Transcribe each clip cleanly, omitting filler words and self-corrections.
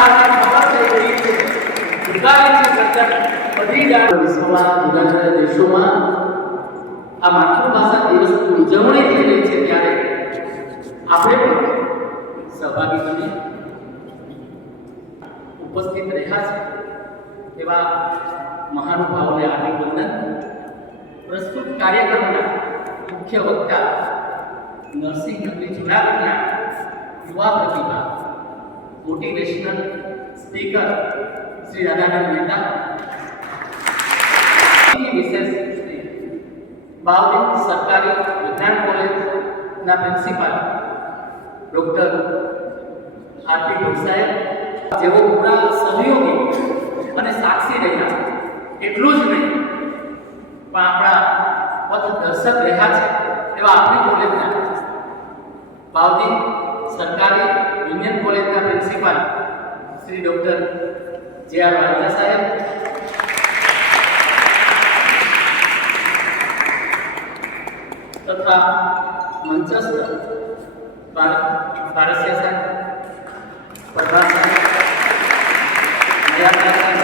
માતૃભાષાને ખબર થઈ રહી છે, ઉગાડી છે સર્જન બધી વિશ્વમાં જુદા જુદા દેશોમાં આ માતૃભાષા દિવસની ઉજવણી થઈ રહી છે, ત્યારે આપણે પણ સહભાગી બની ઉપસ્થિત રહ્યા છે એવા મહાનુભાવોને હાર્દિક વંદન. પ્રસ્તુત કાર્યક્રમના મુખ્ય વક્તા નરસિંહ નગરી જુનાગઢના યુવા પ્રતિભા મોટિવેશનલ સ્પીકર શ્રી રાધાનંદ મહેતા, વિશેષ બાવડી સરકારી વિજ્ઞાન કોલેજના પ્રિન્સિપાલ ડોક્ટર આરતી ઢોસાઈ, જેઓ પૂરા સહયોગી અને સાક્ષી રહ્યા. એટલું જ નહીં પણ આપણા પથદર્શક રહ્યા છે એવા આપણી કોલેજના બાવડી સરકારી યુનિયન કોલેજના પ્રિન્સિપાલ શ્રી ડોક્ટર જે.આર. વાંઝા સાહેબ, તથા મંચસ્થ ભારતીય સાહેબ, પ્રભાત સાહેબ, મર્યાદા સાહેબ,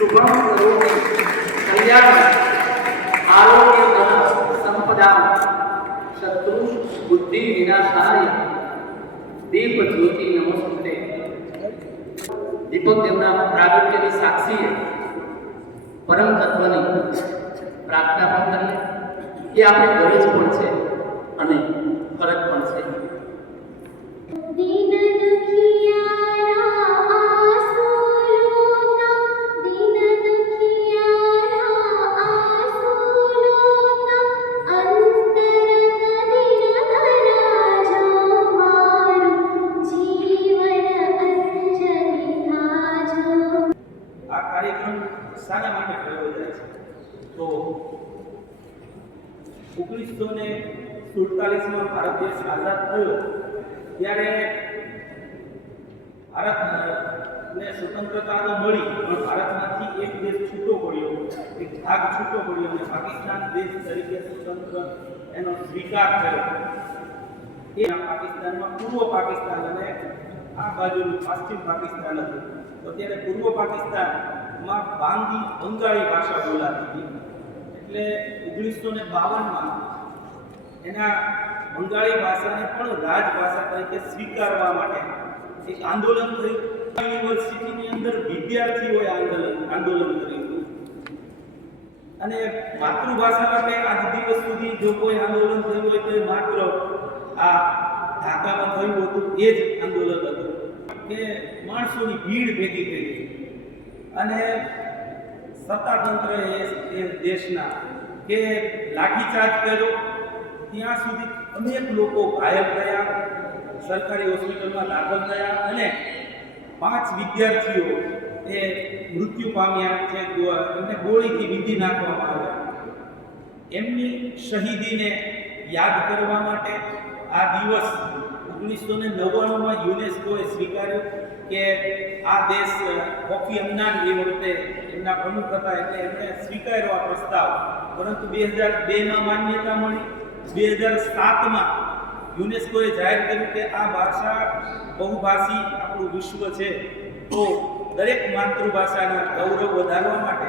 શુભમ કરોમિ કલ્યાણ આરોગ્ય ધન સંપદા શત્રુ બુદ્ધિ વિનાશાય દીપ જ્યોતિ નમસ્તે. દીપક દેવના પ્રાગટ્યની સાક્ષીએ પરમ તત્વની પ્રાર્થના પણ કરી. એ આપણી ગરજ પણ છે અને ફરજ પણ છે. શાના માટે કર્યો જાય છે? તો 1947માં ભારત દેશ આઝાદ થયો ત્યારે ભારતને સ્વતંત્રતા તો મળી, પણ ભારતમાંથી એક દેશ છૂટો પડ્યો, એક ભાગ છૂટો પડ્યો અને પાકિસ્તાન દેશ તરીકે સ્વતંત્ર એનો સ્વીકાર થયો. એ પાકિસ્તાનમાં પૂર્વ પાકિસ્તાન અને આ બાજુનું પશ્ચિમ પાકિસ્તાન હતું. તો ત્યારે પૂર્વ પાકિસ્તાનમાં બંગાળી ભાષા બોલાતી હતી. એટલે 1952માં એના બંગાળી ભાષાને પણ રાજભાષા તરીકે સ્વીકારવા માટે એક આંદોલન થયું. યુનિવર્સિટીની અંદર વિદ્યાર્થીઓએ આંદોલન કર્યું અને માતૃભાષા માટે આજ દિવસ સુધી જો કોઈ આંદોલન થયું હોય તો એ માત્ર આ ઢાકામાં થયું હતું એ જ આંદોલન હતું કે માણસોની ભીડ ભેગી થઈ ગઈ અને સત્તાતંત્ર એ દેશના કે લાઠીચાર્જ કર્યો. ત્યાં સુધી અનેક લોકો ઘાયલ થયા, સરકારી હોસ્પિટલમાં દાખલ થયા અને 5 વિદ્યાર્થીઓ એ મૃત્યુ પામ્યા છે. એમને ગોળીથી વીંધી નાખવામાં આવ્યા. એમની શહીદીને યાદ કરવા માટે આ દિવસ 1999માં યુનેસ્કોએ સ્વીકાર્યો કે આ દેશ કોફી અન્નાન એ વખતે એમના પ્રમુખ હતા એટલે એમણે સ્વીકાર્યો આ પ્રસ્તાવ. પરંતુ 2002માં માન્યતા મળી. 2007માં યુનેસ્કોએ જાહેર કર્યું કે આ ભાષા બહુભાષી આપણું વિશ્વ છે, તો દરેક માતૃભાષાના ગૌરવ વધારવા માટે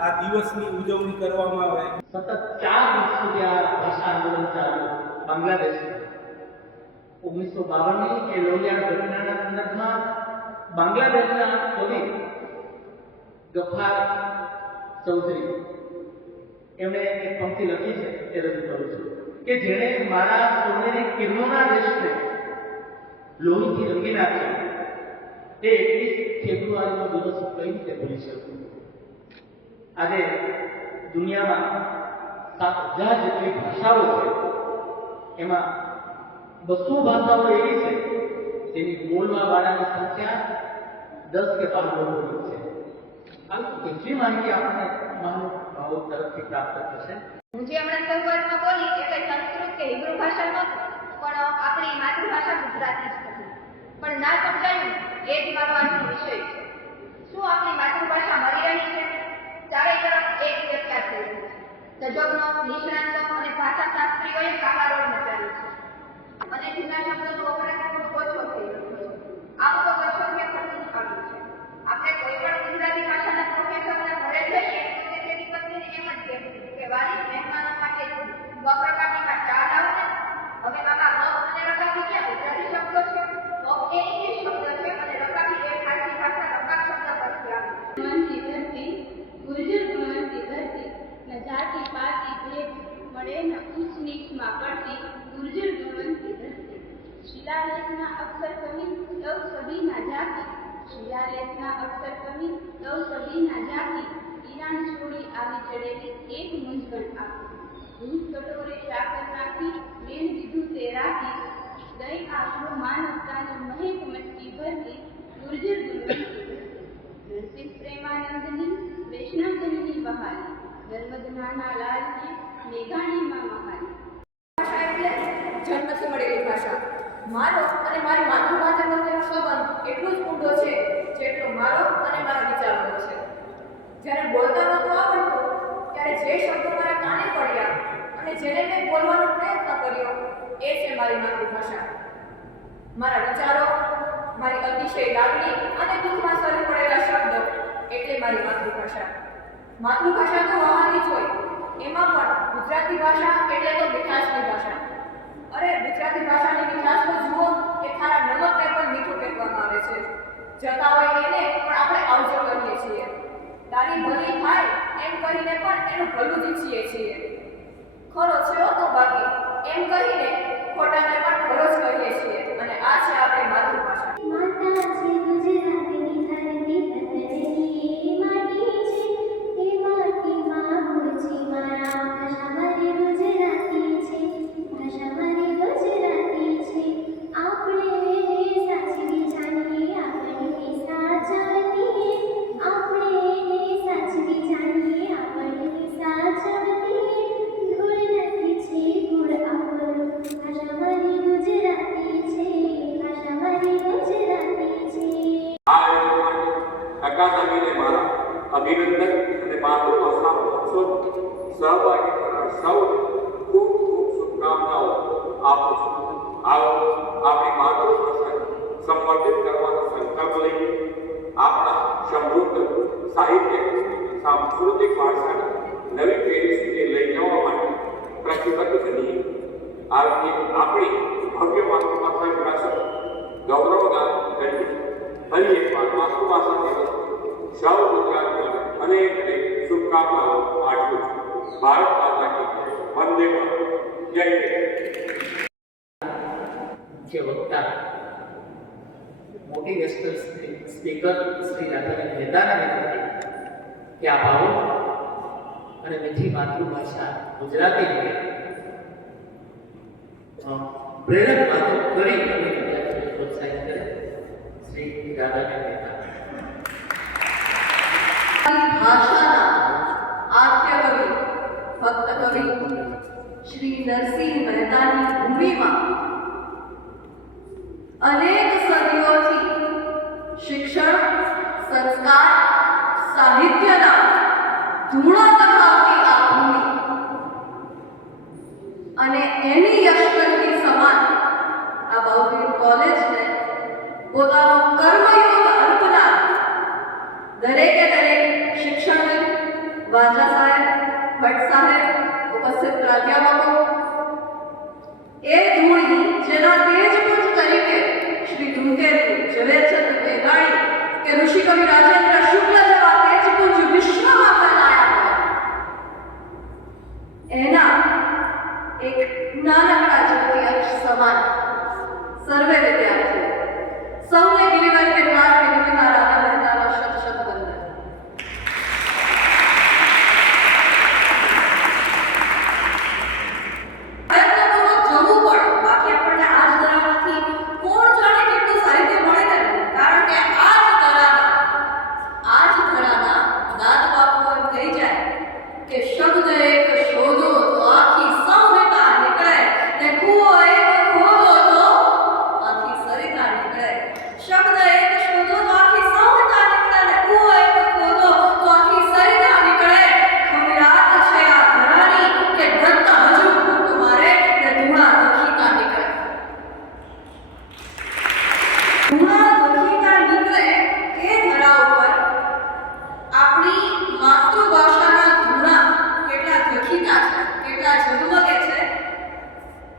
આ દિવસની ઉજવણી કરવામાં આવે. સતત 4 વર્ષ સુધી આ ભાષા આંદોલન ચાલ્યું બાંગ્લાદેશમાં. 1952ની કે લોહિયાળ ઘટનાના સંદર્ભમાં બાંગ્લાદેશના કવિ ગફાર ચૌધરી એમણે એક પંક્તિ લખી છે, એ રજૂ કરું છું કે જેણે મારા સોનેરી કિરણોના દેશને લોહીથી રંગી નાખ્યો, એ 21 ફેબ્રુઆરીનો દિવસ કઈ રીતે ભૂલી શકું. આજે દુનિયામાં 7,000 જેટલી ભાષાઓ છે, એમાં 200 ભાષાઓ એવી છે જેની બોલવા વાળાની સંખ્યા 10 કે 12 છે. આ કેટલી માહિતી આપણને મહાનુભાવો તરફથી પ્રાપ્ત થશે. હું જે હમણાં શરૂઆતમાં બોલી કે કઈ સંસ્કૃત કે હિબ્રુ ભાષા નહોતું, પણ આપણી માતૃભાષા ગુજરાતી જ હતી. પણ ના સમજાયું એ જ મારો આજનો વિષય છે. શું અક્ષર કવિ તૌ સભી ના જાકી ઈરાન છોડી આવી ચડેલી એક મૂંઝવણ આપી દૂધ કટોરે સાકર નાખી બેન દીધું તે રાખી દઈ આખો માનવતાની મહેક મટકી ભરતી ગુર્જર ગુરુ નરસિંહ પ્રેમાનંદની વૈષ્ણવજનની બહારી નર્મદનાના લાલને મેઘાણીમાં મહારી. ભાષા એટલે જન્મથી મળેલી ભાષા. મારો અને મારી માતૃભાષા વચ્ચેનો સંબંધ એટલો જ ઊંડો છે જેટલો મારો અને મારા વિચારોનો છે. જ્યારે બોલતા નહોતું આવડતું ત્યારે જે શબ્દો મારા કાને પડ્યા અને જેને મેં બોલવાનો પ્રયત્ન કર્યો એ છે મારી માતૃભાષા. મારા વિચારો, મારી અતિશય લાગણી અને દુઃખમાં સરી પડેલા શબ્દો એટલે મારી માતૃભાષા. માતૃભાષા તો વહાવી જ હોય, એમાં પણ ગુજરાતી ભાષા એટલે તો મીઠાશની ભાષા. અરે ગુજરાતી ભાષાની મીઠાશ તો જુઓ કે ખારા નમકને પણ મીઠું કહેવામાં આવે છે. જતા હોય એને પણ આપણે આવજો કહીએ છીએ. તારી ભલી થાય એમ કહીને પણ એનું ભલું જ ઈચ્છીએ છીએ. ખરો છે તો બાકી એમ કહીને ખોટાને પણ ખરો જ કહીએ છીએ. અને આ છે આપણી માતૃભાષા. માતાજી ગુજરાતની ધરતી પથરીની માટી છે, એ માટીમાં મૂળજી મારા ભાષા મારી ગુજરાતી છે, ભાષા મારી ગુજરાતી છે. આપણે સાચવી જાણીએ આપણને સાચવતીએ, આપણે સાચવી જાણીએ આપણને સાચવતીએ. ધૂળ નથી છે ગુણ આપણો, ભાષા મારી ગુજરાતી છે, ભાષા મારી ગુજરાતી છે. અકાદમીને મારા અભિનંદન અને માતૃભાષા મહોત્સવ સહભાગી થનાર સૌ ખૂબ ખૂબ શુભકામનાઓ આપું છું. આવો આપણી માતૃભાષાને સંવર્ધિત કરવાનો સંકલ્પ લઈએ. આપણા સમૃદ્ધ સાહિત્ય સાંસ્કૃતિક વારસાને નવી પેઢી સુધી લઈ જવા માટે પ્રતિબદ્ધ બનીએ. આપણી ભવ્ય માતૃભાષા વિરાસત ગૌરવગાન કરીએ. ફરી એકવાર માતૃભાષા દિવસ સૌ ગુજરાતીઓને અનેક અનેક શુભકામનાઓ પાઠવું છું. ભારત માતા કી જય. વંદે માતરમ. જય જય. મુખ્ય વક્તા મોટિવેશનલ સ્પીકર શ્રી રાધાબેન મહેતાના વિનંતી કે આ ભાવો અને મીઠી માતૃભાષા ગુજરાતીને પ્રેરક વાતો કરી અને વિદ્યાર્થીઓને પ્રોત્સાહિત કરે. શ્રી રાધાબેન મહેતા. ભાષાના આદ્ય કવિ ભક્ત કવિ શ્રી નરસિંહ મહેતાની ભૂમિમાં અનેક સદીઓથી શિક્ષણ, સંસ્કાર, સાહિત્યના ધૂળો લખાવતી આ ભૂમિ અને એની યશકંઠી સમાન આ બૌદ્ધિક કોલેજને પોતાનો કર્મયોગ અર્પનાર દરેકે દરેક શિક્ષણવિદ, વાજા સાહેબ, ભટ્ટ સાહેબ, ઉપસ્થિત પ્રાધ્યાપકો, એ ધૂળની જેના તેજપુંજ તરીકે શ્રી ધૂમકેતુ, ઝવેરચંદ મેઘાણી કે ઋષિ કવિ રાજેન્દ્ર શુક્લ જેવા તેજપુંજ વિશ્વમાં ફેલાયા હોય, એના એક નાનકડા જ્યોતિ અંશ સમાન સર્વે વિદ્યાર્થીઓ સૌને ગિરિવર કે દ્વાર કે નિમિત્તા રાધા મહેતાના શત શત વંદન. પ્રયત્નપૂર્વક જવું પડે, બાકી આપણને આ જ ધરામાંથી કોણ જાણે કેટલું સાહિત્ય મળે ને. કારણ કે આ જ ધરાના દાદ બાપુ એમ કહી જાય કે શબ્દ એક શોધો તો આખી સંહિતા નીકળે ને કૂવો એક ખોદો તો આખી સરિતા નીકળે. શબ્દ એક શોધો તો આખી સંહિતા નીકળે ને કૂવો એક ખોદો તો આખી સરિતા નીકળે. ખમીરાત છે આ ધરાની કે દત્ત હજુ ફૂંક મારે ને ધૂળા દખીતા નીકળે. ધૂળા દખીતા નીકળે એ ધરા ઉપર આપણી માતૃભાષાના ધૂળા કેટલા દખીતા છે, કેટલા ઝગમગે છે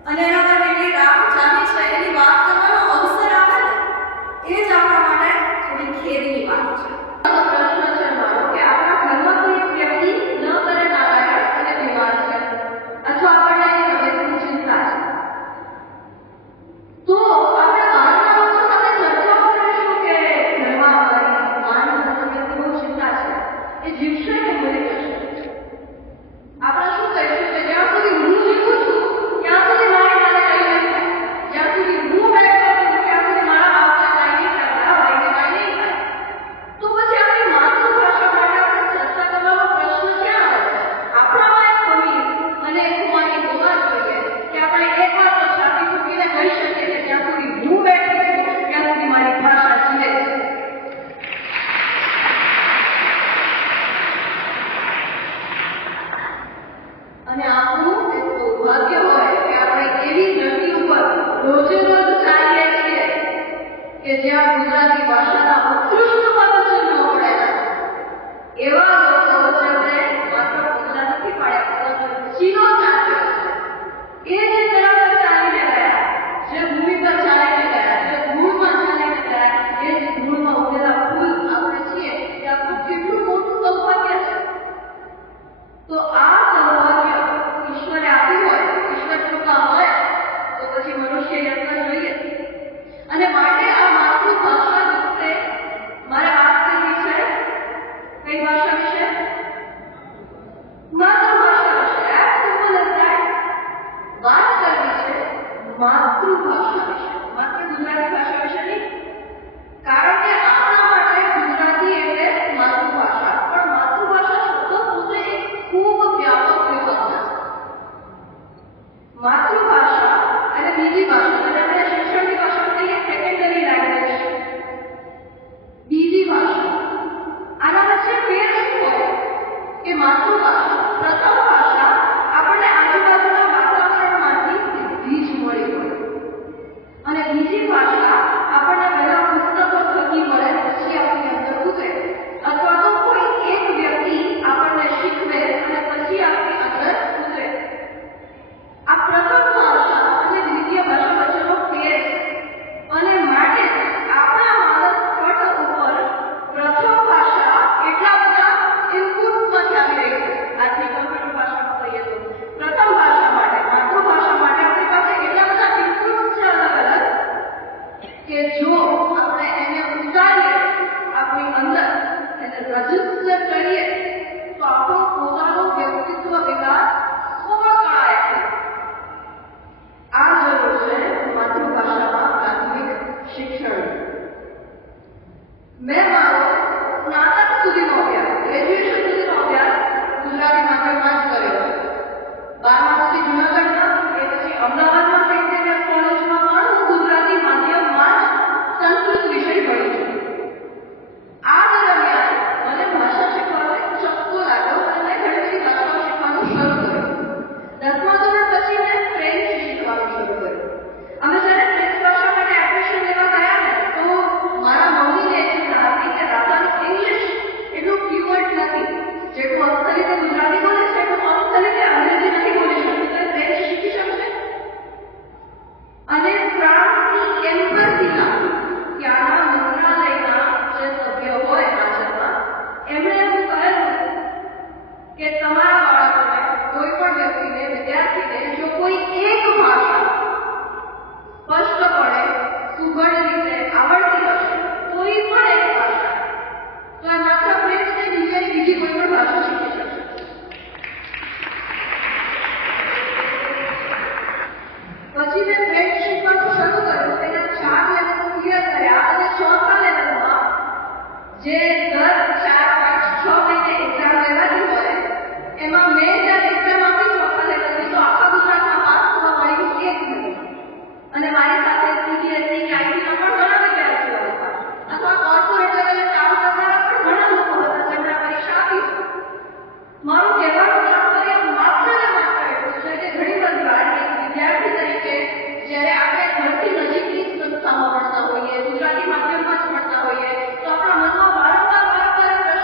અને એના પર કેટલી રાખ જામી છે એની વાત કરવાનો અવસર આવે ને એ જ આપણા માટે થોડી ખેદની વાત છે. પ્રશ્ન છે મારો કે આપણા ઘરમાં કોઈ એક વ્યક્તિ ન કરે નારાયણ અને બીમાર છે અથવા આપણને એની તબિયતની ચિંતા છે, તો આપણે બાળકો સાથે ચર્ચાઓ કરીશું કે ઘરમાં અમારી માંડ રજીસ્ટર કરીએ તો આપણો પોતાનો વ્યક્તિત્વ વિકાસ સ્વકળાએ થાય. આ જરૂર છે માતૃભાષામાં પ્રાથમિક શિક્ષણ. મેં મારો સ્નાતક સુધીનો અભ્યાસ, ગ્રેજ્યુએશન સુધીનો અભ્યાસ ગુજરાતી માધ્યમમાં જ કર્યો. 12મા સુધી જૂનાગઢમાં, એ પછી અમદાવાદમાં સેન્ટ ઝેવિયર્સ કોલેજમાં પણ હું ગુજરાતી માધ્યમમાં જ સંસ્કૃત વિષય ભણી છું. આ દરમિયાન મને ભાષા શીખવાનો એક ચસ્કો લાગ્યો અને મેં ઝડપથી ભાષાઓ શીખવાનું શરૂ કર્યું. 10મા ધોરણ પછી મેં ફ્રેન્ચ શીખવાનું શરૂ કર્યું. અમે જ્યારે ફ્રેન્ચ ભાષા માટે એડમિશન લેવા ગયા ને તો મારા મમ્મીને એ ચિંતા હતી કે રાધાનું ઇંગ્લિશ એટલું ફ્લુઅન્ટ નથી, જેટલું અસ્ખલિત ગુજરાતી બોલે છે એટલું અસ્ખલિત અંગ્રેજી નથી બોલી શકતી, તો ફ્રેન્ચ શીખી શકશે. અને ફ્રાન્સની એમ્બસીના ત્યાંના મંત્રાલયના જે સભ્ય હોય ભાષામાં એમણે એવું કહેલું કે તમારા બાળકોને, કોઈ પણ વ્યક્તિને, વિદ્યાર્થીને જો કોઈ એક ભાષા સ્પષ્ટપણે સુઘડ રીતે આવડતી હશે, કોઈ પણ એક ભાષા, તો એ માત્ર ફ્રેન્ચ ને બીજાની બીજી કોઈ પણ ભાષા શીખી શકશે. પછી મેં ફ્રેન્ચ શીખવાનું શરૂ કર્યું. તેના 4 લેવલ ક્લિયર કર્યા અને 4થા લેવલમાં જે દર 4-5-6 મહિને એક્ઝામ લેવાની હોય એમાં મેં જ્યારે એક્ઝામ આપી 4થા લેવલની તો આખા ગુજરાતમાં પાસ થવા વાળી 1 હતી. અને મારી સાથે સીબીએસઈ કે આઈટીના પણ ઘણા વિદ્યાર્થીઓ હતા, અથવા કોર્પોરેટ લેવલે કામ કરનારા પણ ઘણા લોકો હતા જેમણે આ પરીક્ષા આપી છે. મારું કહેવાનું તાત્પર્ય માત્ર ને માત્ર એટલું છે કે ઘણી બધી વાર એક વિદ્યાર્થી તરીકે જ્યારે આપણે ઘરથી નજીકની સંસ્થામાં ભણતા હોઈએ, ગુજરાતી માધ્યમમાં જ ભણતા હોઈએ, તો આપણા મનમાં વારંવાર પ્રશ્ન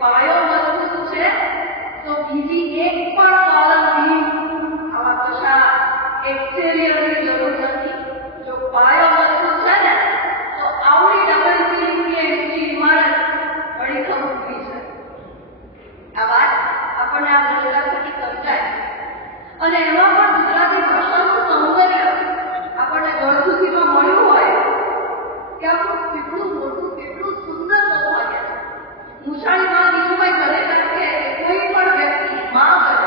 પાયો મજબૂત છે તો બીજી એક પણ કોલમની આવા કશા એક્સટેરિયરની જરૂર નથી. જો પાયો મજબૂત છે ને તો આવડી ડબલ સીલિંગની એસી ઇમારત બડી ખમૂકી છે. આ વાત આપણને આ દ્રષ્ટાંતથી સમજાય. અને એમાં પણ ગુજરાતી ભાષાનું સૌંદર્ય આપણને ગળથુથીમાં મળ્યું હોય કે આપણું કેટલું મોટું કેટલું સુંદર સૌભાગ્ય છે. મુસાળીમાં બીજુભાઈ ઘરેકર કે કોઈ પણ વ્યક્તિ માં બને,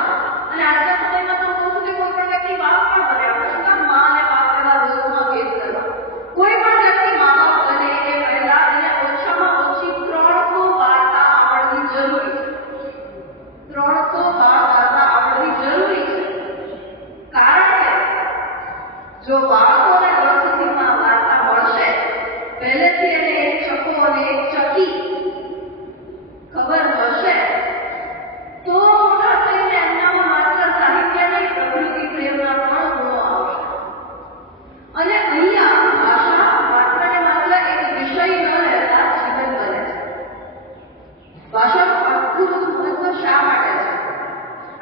અને આજના સમયમાં તો કહું છું કે કોઈ પણ વ્યક્તિ બાપ પણ બને. આપણે શું કામ માં અને બાપ એવા રોજમાં ભેદ કરવા? કોઈ પણ વ્યક્તિ મા બાપ બને એ પહેલા એને ઓછામાં ઓછી 300 વાર્તા આવડવી જરૂરી છે. 300 વાર્તા આવડવી જરૂરી છે. કારણ કે જો બાળકોને ગળથુથીમાં વાર્તા મળશે, પહેલેથી એને એક ચકો અને એક ચકી ખબર હશે, તો મોટા થઈને એમનામાં માત્ર સાહિત્ય નહીં, પ્રકૃતિ પ્રેમના પણ ગુણો આવશે. અને અહીંયા ભાષા માત્ર ને માત્ર એક વિષય ન રહેતા જીવન બને છે. ભાષાનું આટલું મહત્વ શા માટે છે?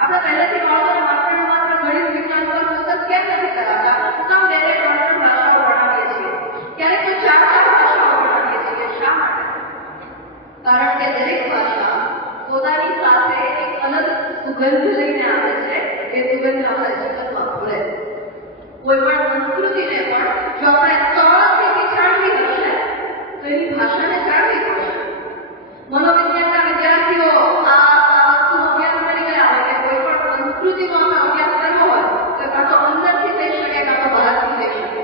આપણે પહેલેથી બાળકોને માત્ર ને માત્ર ગણિત વિજ્ઞાન પર ફોકસ કેમ નથી કરાતા? શું કામ 2-3 ભાષાઓ ભણાવીએ છીએ? ક્યારેક તો 4 ભાષાઓ ભણાવીએ છીએ. શા માટે? કારણ કે દરેક ભાષા પોતાની સાથે એક અલગ સુગંધ લઈને આવે છે. એ સુગંધ આપણા જીવનમાં ભળે. કોઈ પણ સંસ્કૃતિને પણ જો આપણે સરળથી જાણવી હશે તો એની ભાષાને જાણવી પડશે. મનોવિજ્ઞાનના વિદ્યાર્થીઓ આ વસ્તુનો અભ્યાસ કરી ગયા હોય કે કોઈ પણ સંસ્કૃતિનો આપણે અભ્યાસ કરવો હોય તો કાં તો અંદરથી થઈ શકે, કાં તો બહારથી થઈ શકે.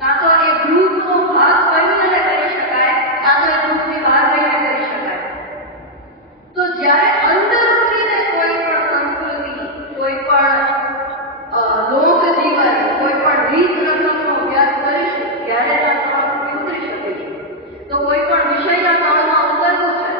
કાં તો એ ગ્રુપનો ભાગ બનીને કરી શકાય, કાં તો એ ગ્રુપની બહાર રહીને કરી શકાય. તો જ્યારે અંદર ઉતરીને કોઈ પણ સંસ્કૃતિ, કોઈ પણ લોકજીવન, કોઈ પણ રીત રસમનો અભ્યાસ કરીશું ત્યારે જ આ સમસ્યા ઉતરી શકે છે. તો કોઈ પણ વિષયના તળમાં ઉતરવું છે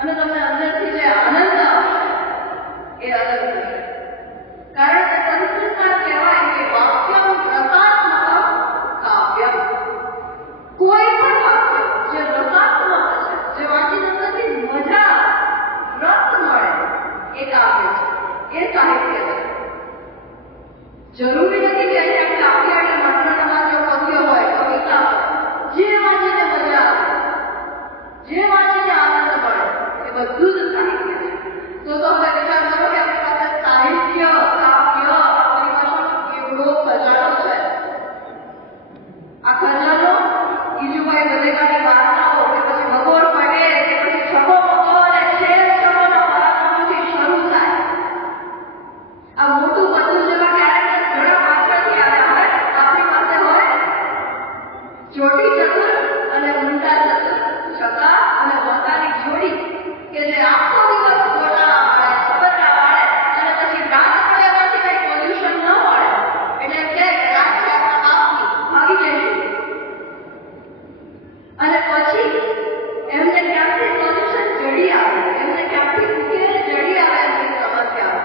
અને તમને અંદરથી જે આનંદ આવશે એ અલગ હશે. કારણ કે સંસ્કૃતમાં કહેવાય કે વાક્યમ રસાત્મક કાવ્યમ. કોઈ પણ વાક્ય જે રસાત્મક છે, જે વાંચીને અંદરથી મજા રસ મળે એ કાવ્ય છે, એ સાહિત્ય છે. જરૂરી નથી કે અહીંયા કાવ્ય એટલે માત્ર ને માત્ર પદ્ય હોય, કવિતા હોય. જે વાંચીને મજા આવે, જે વાંચીને આનંદ મળે એ બધું જ સાહિત્ય છે. તો હવે વિચાર કરો કે આપણી પાસે સાહિત્ય, કાવ્ય, આપણી પાસે કેટલો ખજાનો છે. આ ખજાનો ઈજુભાઈ ગલેગાની વાર્તાઓ કે પછી ભગોળ પટેલ કે પછી છગો મગો અને છેદ છગોના પરાક્રમોથી શરૂ થાય. આ મોટું બધું જેવા કેરેક્ટર્સ ઘણા પાછળથી આવ્યા હોય. આપણી પાસે હોય ચોટી ચતુર અને ઊંડા ચતુર, છકા અને વકાની જોડી કે જે આખો દિવસ ગોટાળા પાડે, છબરડા પાડે અને પછી રાત પડ્યામાંથી કઈ પોલ્યુશન ન મળે એટલે કે રાત છે આપણા બાપની, ભાગી જઈશું. અને પછી એમને ક્યાંથી સોલ્યુશન જડી આવે, એમને ક્યાંથી ઉકેલ જડી આવે એમની સમસ્યા.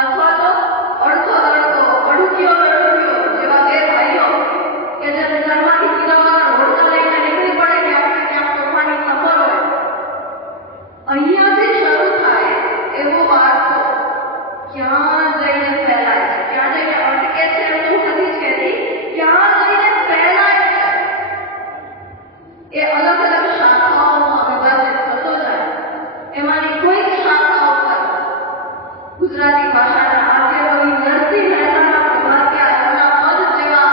અથવા તો અડધો લડકો, અડુકીઓ લડુકીઓ જેવા બે ભાઈઓ કે જે ઘરમાંથી પીરવવાના રોડકા લઈને નીકળી પડે કે આપણે ત્યાં તોફાની સફર હોય. અહીંયાથી શરૂ થાય એવો વાર્તો ક્યાં જઈને ફેલાય છે, ક્યાં જઈને અટકે છે એવું નથી કહેતી, ક્યાં જઈને ફેલાય છે એ અલગ અલગ શાખાઓમાં વિભાજિત થતો જાય. એમાંની કોઈક શાખાઓ પર ગુજરાતી ભાષાના આદ્યકવિ નરસિંહ મહેતાના પ્રભાતિયા એમના પદ જેવા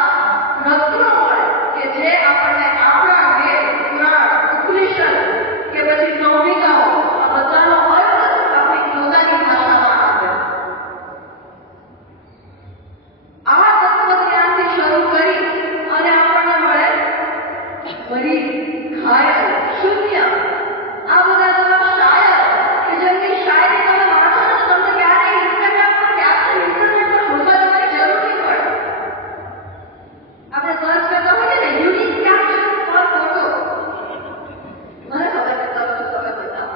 રત્નો મળે કે જે આપણને આપણા વેદ, પુરાણ, ઉપનિષદ કે પછી નવનિકાઓ આ બધાનો અર્થ આપણી પોતાની ભાષામાં આપે. આ તત્વજ્ઞાનથી શરૂ કરી અને આપણને મળે ગરીબ, ઘાયલ, શૂન્ય, આ બધા જેવા શાયર કે જેમની શાયરી તમે વાંચો ને તો તમને ક્યારેય ઇન્સ્ટાગ્રામ પર ક્યારેય ઇન્ટરનેટમાં શોધવા જવાની જરૂર નહીં પડે. આપણે સર્ચ કરતા હોઈએ ને યુનિક કેપ્શન ફોર ફોટો, મને ખબર છે તમે બતાવો.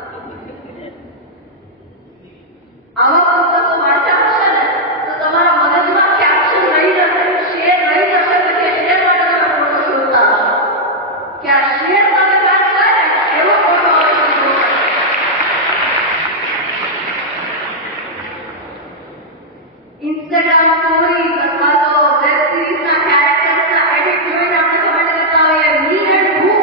આવા પુસ્તકો વાંચ્યા હશે ને તો તમારા મગજમાં કેપ્શન રહી જશે, શેર રહી જશે કે તે શેર માટે તમે ફોટો શોધતા હશો કે આ શેર માટે કાંઈ થાય ને એવો ફોટો આવે છે. ઇન્સ્ટાગ્રામ સ્ટોરી અથવા તો વેબ સિરીઝના કેરેક્ટર્સના એડિટ જોઈને આપણે કમેન્ટ કરતા હોઈએ મી એન્ડ હુ.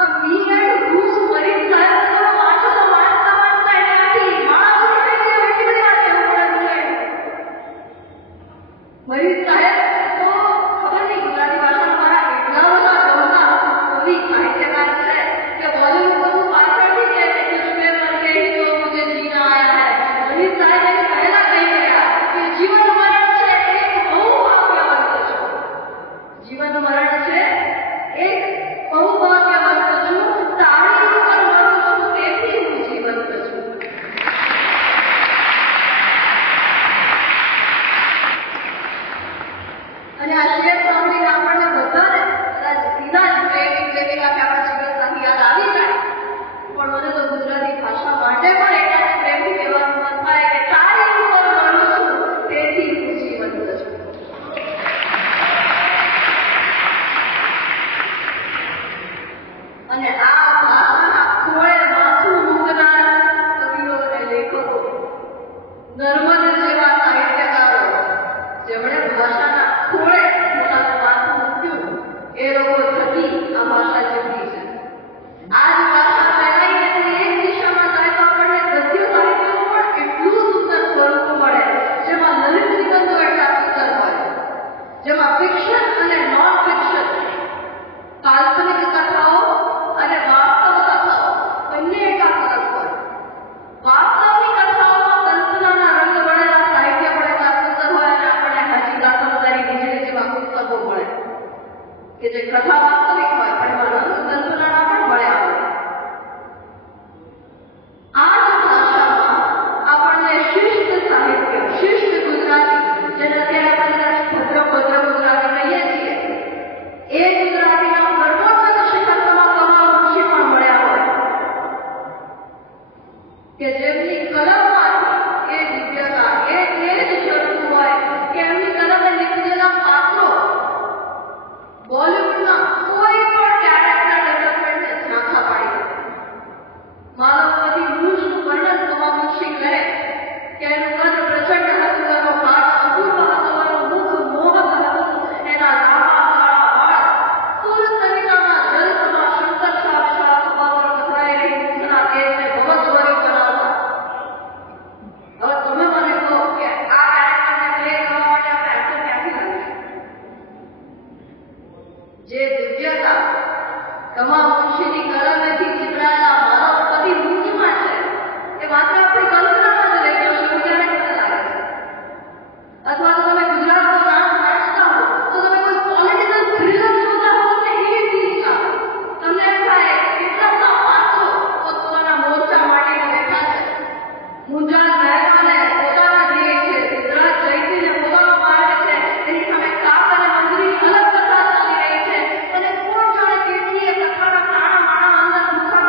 આ મી એન્ડ હુ મરીન સાહેબ તમે વાંચો તો વાંચતા એનાથી માળા ઉડી થઈ જાય એટલી બધી વાત એવું પડે. મરીન સાહેબ તો ખબર નહીં ગુજરાતી ભાષામાં મારા એટલા બધા ગમતા કવિ સાહિત્યકાર છે કે બોલીવુડ બધું પાછળથી કહે છે કે મેં મર ગઈ તો મુझे जीना आया है. મરીન સાહેબ એને પહેલા કહી ગયા કે જીવન મરણ છે એક બહુભાગ્યવંત છું. જીવન મરણ છે એક બહુભાગ્યવંત છું, તાળી ઉપર મરું છું તેથી હું જીવંત છું. અને આ શેર સાંભળીને આપણને બધાને કદાચ સીધા જ પ્રેમિક આપણા જીવનસાથી યાદ આવી જાય. પણ મને તો ગુજરાતી ભાષા માટે પણ એટલા જ પ્રેમથી કહેવાનું મન થાય કે તારી ઉપર મરું છું તેથી હું જીવંત છું. અને આ ભાષાના ખોળે માથું મૂકનાર કવિઓ અને લેખકો, નર્મદ જેવા સાહિત્યકારો જેમણે ભાષાના ખોળે પોતાનું માથું મૂક્યું એ લોકો થકી આ ભાષા જીવતી છે. આ જ ભાષા ફેલાઈને કોઈ એક દિશામાં જાય તો આપણને ગદ્ય સાહિત્યનું પણ એટલું સુંદર સ્વરૂપ મળે જેમાં લલિત નિબંધો એટલા સુંદર હોય, જેમાં ફિક્શન અને નોન ફિક્શન, કાલ્પનિક કથાઓ અને વાસ્તવ કથાઓ બંને એટલા સરસ હોય. વાસ્તવની કથાઓમાં કલ્પનાના રંગ ભરેલા સાહિત્ય પણ એટલા સુંદર હોય અને આપણને હજી દાખલદારી વીજળી જેવા પુસ્તકો મળે કે જે કથા વાસ્તવિક હોય પણ એમાં રંગ કલ્પનાના પણ ભળ્યા હોય. આ જ ભાષામાં આપણને શિષ્ટ સાહિત્ય, શિષ્ટ ગુજરાતી, જેને અત્યારે આપણે ભદ્ર ગુજરાતી કહીએ છીએ, એ જે દિવ્યતા તમામ મનુષ્યની કલમેથી ચિતરાયેલા માનવ પતિ મુજમાં છે એ માત્ર આપણી કલ્પનામાં જ રહેતો શિવ ક્યારે મને લાગે છે. અથવા તો તમે ગુજરાતનો નામ વાંચતા હો તો તમે કોઈ પોલિટિકલ થ્રિલર જોતા હો કે એવી ફિલિંગ આવે. તમને એમ થાય કે કેટલા પાસો પોતાના મોરચા માંડીને બેઠા છે. મુંજાળ મહેમાને પોતાના ધ્યેય છે, ગુજરાત જયતીને પોતાનો માર્ગ છે, એની સામે કાક અને મંજરીની અલગ કથા ચાલી રહી છે અને કોણ જાણે કેટલીય કથાના તાણા માણા અંદર મુખા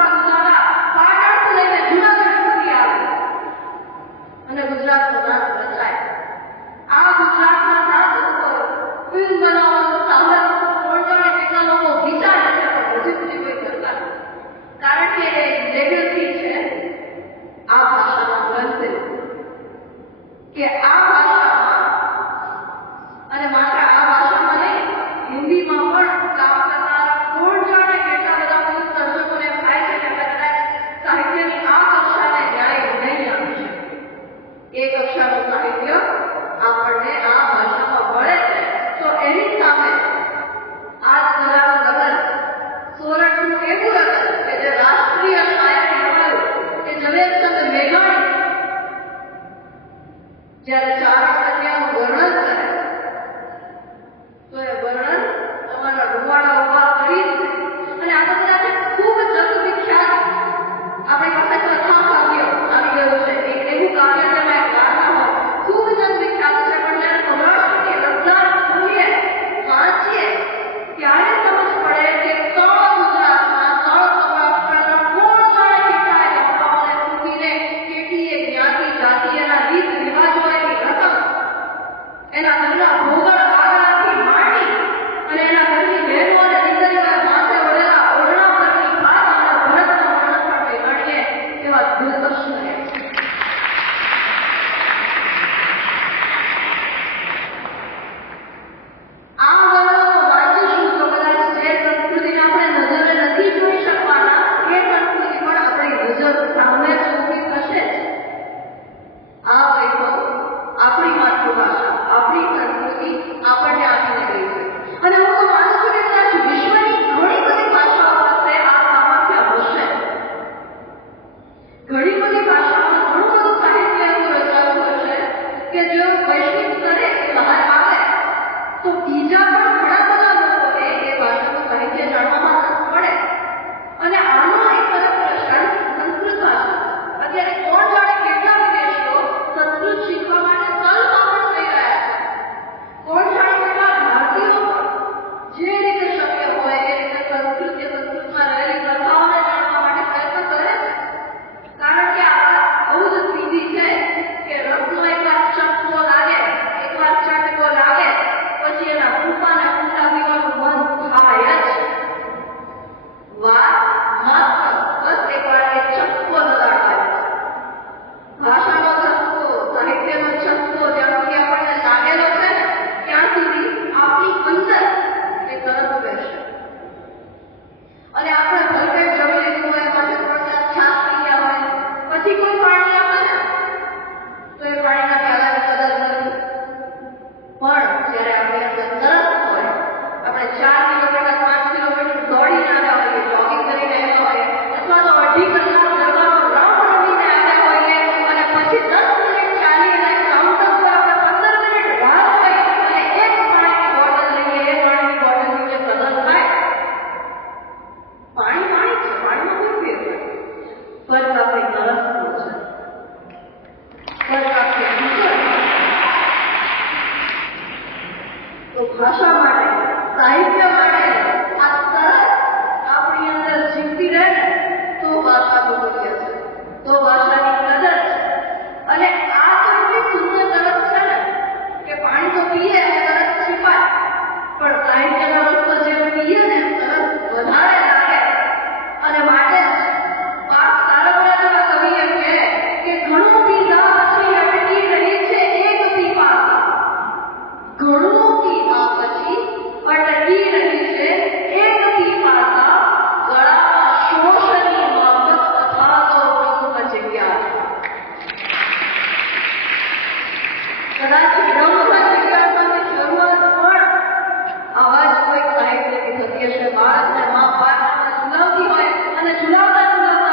બાળકને મા બાળકને સુલાવતી હોય અને સુલાવતા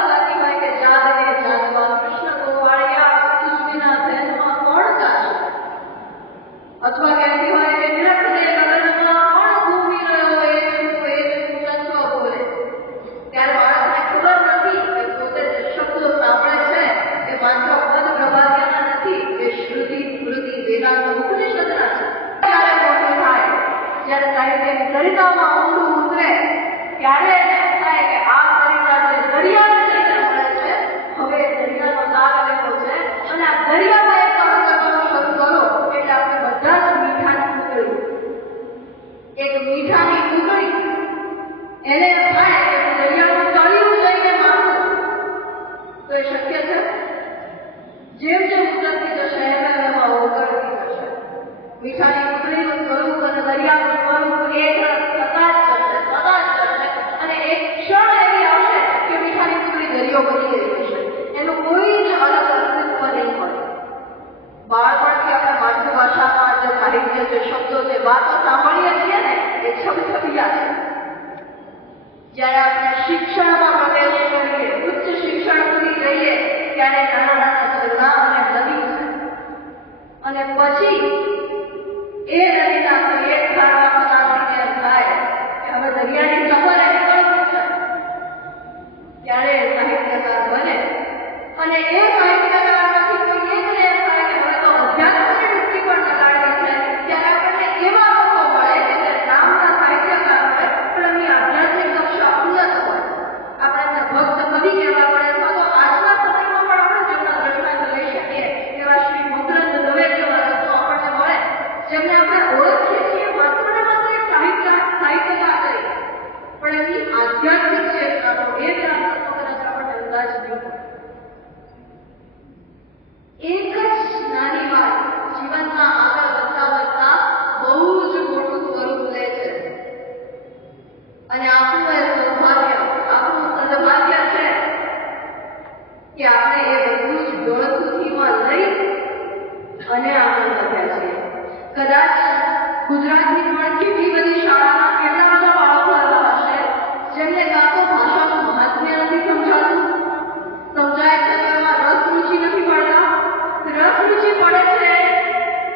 ગાતી હોય કે જાગ રે જાગવા કૃષ્ણ ગોવાળિયા કુસુમીના ધ્યાનમાં કોણ કાશે, અથવા કહેતી હોય કે નિરખ દે ગગનમાં કોણ ઘૂમી રહ્યો એ ચંદ્ર બોલે. ત્યારે બાળકને ખબર નથી કે પોતે જે શબ્દો સાંભળે છે એ માત્ર પદ પ્રભાવ્યના નથી, એ શ્રુતિ સ્મૃતિ વેદાંત ઉપનિષદના છે. ત્યારે મોટું થાય, જ્યારે સાહિત્યની સરિતામાં ઊંડું ઉતરે ત્યારે એને એમ થાય કે આ સરિતા જે દરિયાને લઈને મળે છે, હવે દરિયાનો સાગ લેવો છે અને આ દરિયામાં એક કામ કરવાનું શરૂ કરો એટલે આપણે બધા જ મીઠાની ટુકડી, એક મીઠાની ટુકડી એને એમ થાય કે દરિયાનું તળિયું જઈને મારું તો એ શક્ય છે. જેમ જેમ ઉતરતી જશે એમ એમાં ઓગળતી જશે. મીઠાની ટુકડીનું સ્વરૂપ અને દરિયાનું સ્વરૂપ એક થતા જ જશે અને એક ક્ષણ એવી આવશે કે મીઠાની ટુકડી દરિયો બની ગઈ હશે, એનું કોઈ જ અલગ અસ્તિત્વ નહીં હોય. બાળપણથી આપણે માતૃભાષામાં જે સાહિત્ય, જે શબ્દો, જે વાતો સાંભળીએ છીએ ને એ છબછબિયા છે. જ્યારે આપણે શિક્ષણમાં પ્રવેશ કરીએ, ઉચ્ચ શિક્ષણ સુધી જઈએ ત્યારે નાના નાના ઝરણા અને નદી છે અને પછી એ નદીના કોઈ એક ખાડામાં નાસીને એમ થાય કે હવે દરિયાની સફરે નીકળવું છે. ત્યારે સાહિત્યકાર બને અને એ સાહિત્યકારમાંથી કોઈ એકને એમ થાય કે હવે તો અધ્યાત્મની ડૂબકી પણ લગાડવી છે. ત્યારે આપણને એવા લોકો મળે કે જે નામના સાહિત્યકાર હોય પણ એમની આધ્યાત્મિક કક્ષા ઉન્નત હોય. આપણે એમને ભક્ત કવિ કહેવા પડે અથવા તો આજના સમયમાં પણ આપણે જેમના દ્રષ્ટાંત લઈ શકીએ એવા શ્રી મકરંદ દવે જેવા રત્નો આપણને મળે જેમને આપણે ઓળખીએ છીએ માત્ર ને માત્ર એક સાહિત્યકાર તરીકે, પણ એમની આધ્યાત્મિક ચેતનાનો એ ત્રાસનો કદાચ આપણને અંદાજ નહીં હોય. એક જ નાની વાત જીવનમાં આગળ વધતા વધતા બહુ જ મોટું સ્વરૂપ લે છે અને આપણું એ સૌભાગ્ય, આપણું સદભાગ્ય છે કે આપણે એ બધું જ ગળથુથીમાં લઈ અને આગળ વધ્યા છીએ. કદાચ ગુજરાતની પણ કેટલી બધી શાળાના કેટલા બધા બાળકો એવા હશે જેમને કાં તો ભાષાનું મહાત્મ્ય નથી સમજાતું, સમજાય છે તો એમાં રસ રુચિ નથી પડતા, રસ રુચિ પડે છે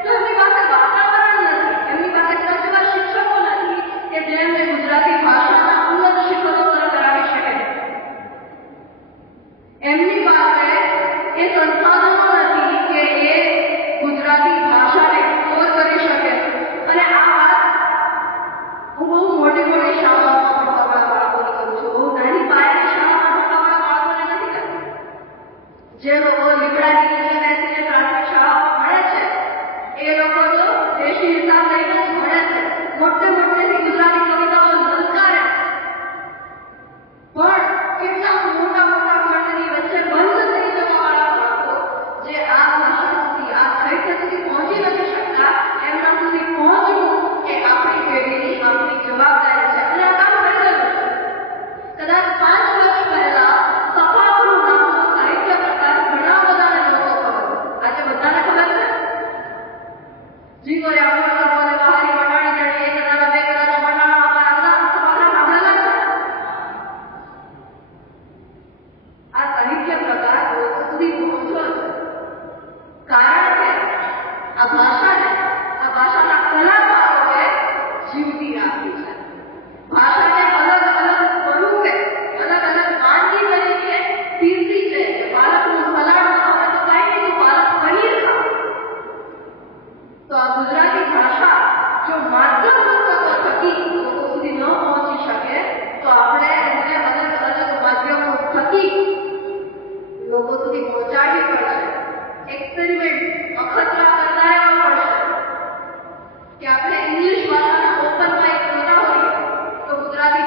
તો એમની પાસે વાતાવરણ નથી, એમની પાસે કદાચ એવા શિક્ષકો નથી કે જેમને ગુજરાતી ભાષાના ઉન્નત શિખરો તરફ કરાવી શકે. એમની પાસે એ સંસાધનો નથી કે એ ગુજરાતી ભાષાને એક્સપ્લોર કરી શકે. અને આ વાત હું બહુ મોટી મોટી શાળાઓમાં ભણવાવાળા બાળકોને કરું છું, બહુ નાની પાયાની શાળામાં ભણવાવાળા બાળકોને નથી કરતી. જે લોકો લીમડાની નીચે બેસીને પ્રાથમિક શાળામાં ભણે છે એ લોકો તો દેશી હિસાબ લઈને જ ભણે છે, મોટે મોટેથી ગુજરાતી કવિતાઓ લલકારે છે. પણ કેટલા મોટા મોટા ખંડની વચ્ચે બંધ થઈ જવાવાળા બાળકો જે આ ભાષા સુધી, આ સાહિત્ય સુધી પહોંચી નથી શકતા, એમના સુધી પહોંચવું એ આપણી પેઢીની, આપણી જવાબદારી છે અને આ કામ કરી રહ્યું છે. કદાચ 5 વર્ષ પહેલા સફાપુરું નામનો સાહિત્ય પ્રકાર ઘણા બધાને નહોતો ખબર. આજે બધાને ખબર છે. જીગોરે આપણો બોલે બહારી વટાણી જડી, એક કદાચ બે કદાચ વટાણા અમારા બધા સાંભળેલા છે. આ સાહિત્ય પ્રકાર લોકો સુધી પહોંચ્યો છે કારણ કે આ ભાષાને, આ ભાષાના કલાકારોએ જીવતી રાખી છે. ભાષાને અલગ અલગ સ્વરૂપે, અલગ અલગ વાનગી તરીકે પીરસી છે. બાળકનું સલાડ બનાવે તો કાંઈ નહીં, બાળક પનીર ખાય. તો આ ગુજરાતી ભાષા જો માત્ર પુસ્તકો થકી લોકો સુધી ન પહોંચી શકે તો આપણે એમને અલગ અલગ માધ્યમો થકી લોકો સુધી પહોંચાડવી પડશે. એક્સપેરિમેન્ટ અખતરા કરતા રહેવા પડશે કે આપણે ઇંગ્લિશ ભાષાના ઓપન માઇક જોતા હોઈએ તો ગુજરાતી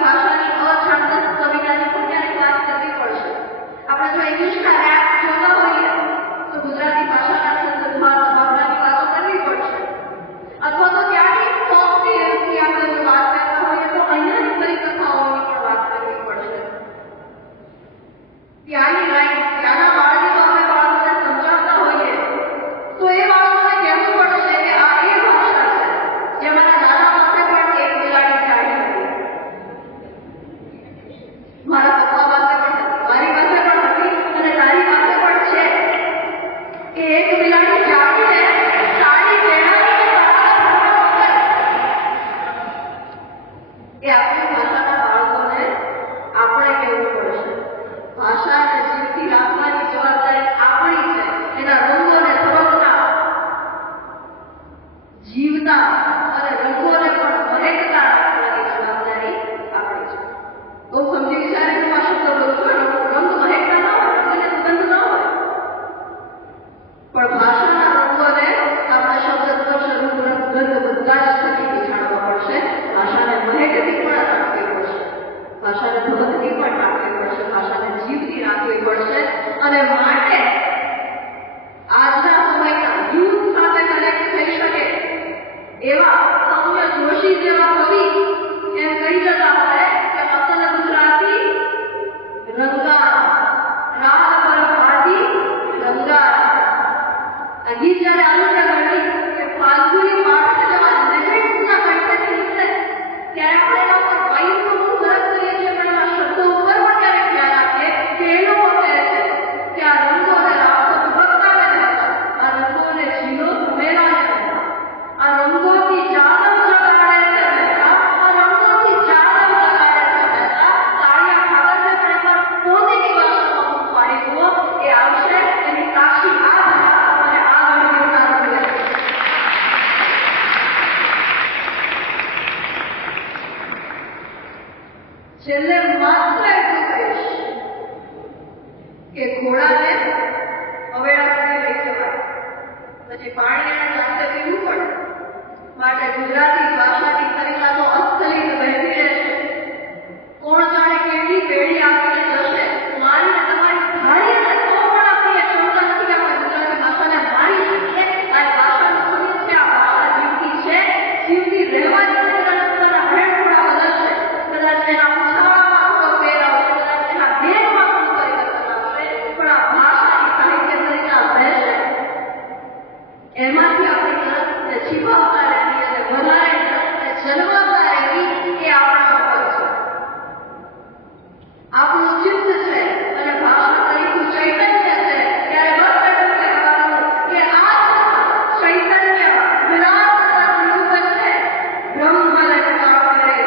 એ આપણી ભાષાના બાળકોને આપણે કહેવું પડશે. ભાષાને જીવતી રાખવાની જવાબદારી આપણી છે. એના રંગોને તબકતા જીવતા અને રંગોને પણ મહેકતા રાખવાની જવાબદારી આપણી છે. બહુ સમજી વિચારીને હું આ શબ્દ બોલું છું. રંગ મહેકતા ન હોય, રંગને સુગંધ ન હોય, પણ ભાષાના રંગોને આપણા શબ્દ સ્પર્શ રૂપ રંગ ગંધ બધા જ થકી જાણવા પડશે. ભાષાને મહેકતી પણ રાખવી પડશે, ભાષાને ધબકતી પણ રાખવી પડશે, ભાષાને જીવતી રાખવી પડશે. અને માટે આજના સમયના યુથ સાથે કનેક્ટ થઈ શકે એવા સૌમ્ય જોશી જેવા કવિ એમ કહી જતા હોય કે અસલ ગુજરાતી રંગારા રાહ પર ફાટી રંગારા. આ ગીત જ્યારે આવ્યું ત્યારે કે ફાલ્ગુની પાઠ જેવા લેખકના કંઠેથી નીકળે ત્યારે આપણે એના પર વાયુનો બહુ સરસ કરીએ છીએ, પણ એના શબ્દો ઉપર પણ ક્યારેક ધ્યાન આપીએ કે એ લોકો કહે છે કે આ રંગોને રાખો ધબકતાને રહેતા, આ રંગોને જીલો ઉમેરાને રહેતા, આ રંગોથી જાદવ જગાડે છે મહેતા, આ રંગોથી જાદવ જગાડે છે મહેતા. તાળીયા ખાવા છે પણ એકવાર પોતાની ભાષામાં હું પાડી દો એ આવશે. એની સાક્ષી આ ભાષા અને આ ગણિતના રંગ છે. છેલ્લે માત્ર એટલું કહીશ કે ઘોડાને અવેડા સુધી લઈ જવાય, પછી પાણી અને નાસ્તે પીવું પડે. માટે ગુજરાતી ભાષાની સરિતા તો અસ્ખલિત વહેતી રહેશે. કોણ જાણે કેટલી પેઢી આપીને જશે. મારીને તમારી ધારીને તો પણ આપણી એ ક્ષમતા નથી કે આપણે ગુજરાતી ભાષાને મારી શકીએ. આ ભાષાનું અમૃત છે, આ ભાષા જીવતી છે, જીવતી રહેવાની છે. કદાચ પોતાના ભેટ થોડા બદલશે, કદાચ એના ઉચ્ચારણમાં થોડો ફેર આવશે, કદાચ એના ભેદમાં થોડું પરિવર્તન આવશે, પણ આ ભાષાની સાહિત્ય સરિતા રહેશે. એમાંથી આપણી તરફને છીપાવતા રહેવી અને વધારે તરફને જન્માવતા રહેવી એ આપણા ઉપર છે, આપણું ચિત્ત છે અને ભાષા તરીકે ચૈતન્ય છે. ત્યારે બસ એટલું કહેવાનું કે આ ચૈતન્યમાં વિરાટતા રૂપ છે. બ્રહ્મ લટકા કરે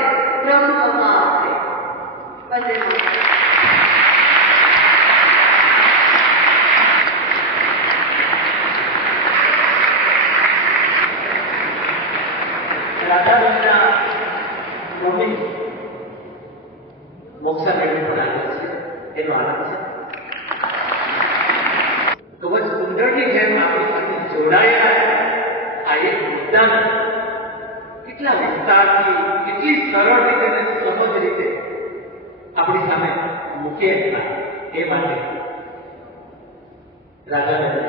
બ્રહ્મ માતે. વંદે માતરમ. રાધાબેનના મમ્મી મોક્ષા મેળવી પણ આવ્યા છે, એનો આનંદ છે. ખૂબ જ સુંદરની જેમ આપણી સાથે જોડાયેલા છે. આ એક મુદ્દાને કેટલા વિસ્તારથી, કેટલી સરળ રીતે અને સહજ રીતે આપણી સામે મૂકે એ માટે રાધાબેનને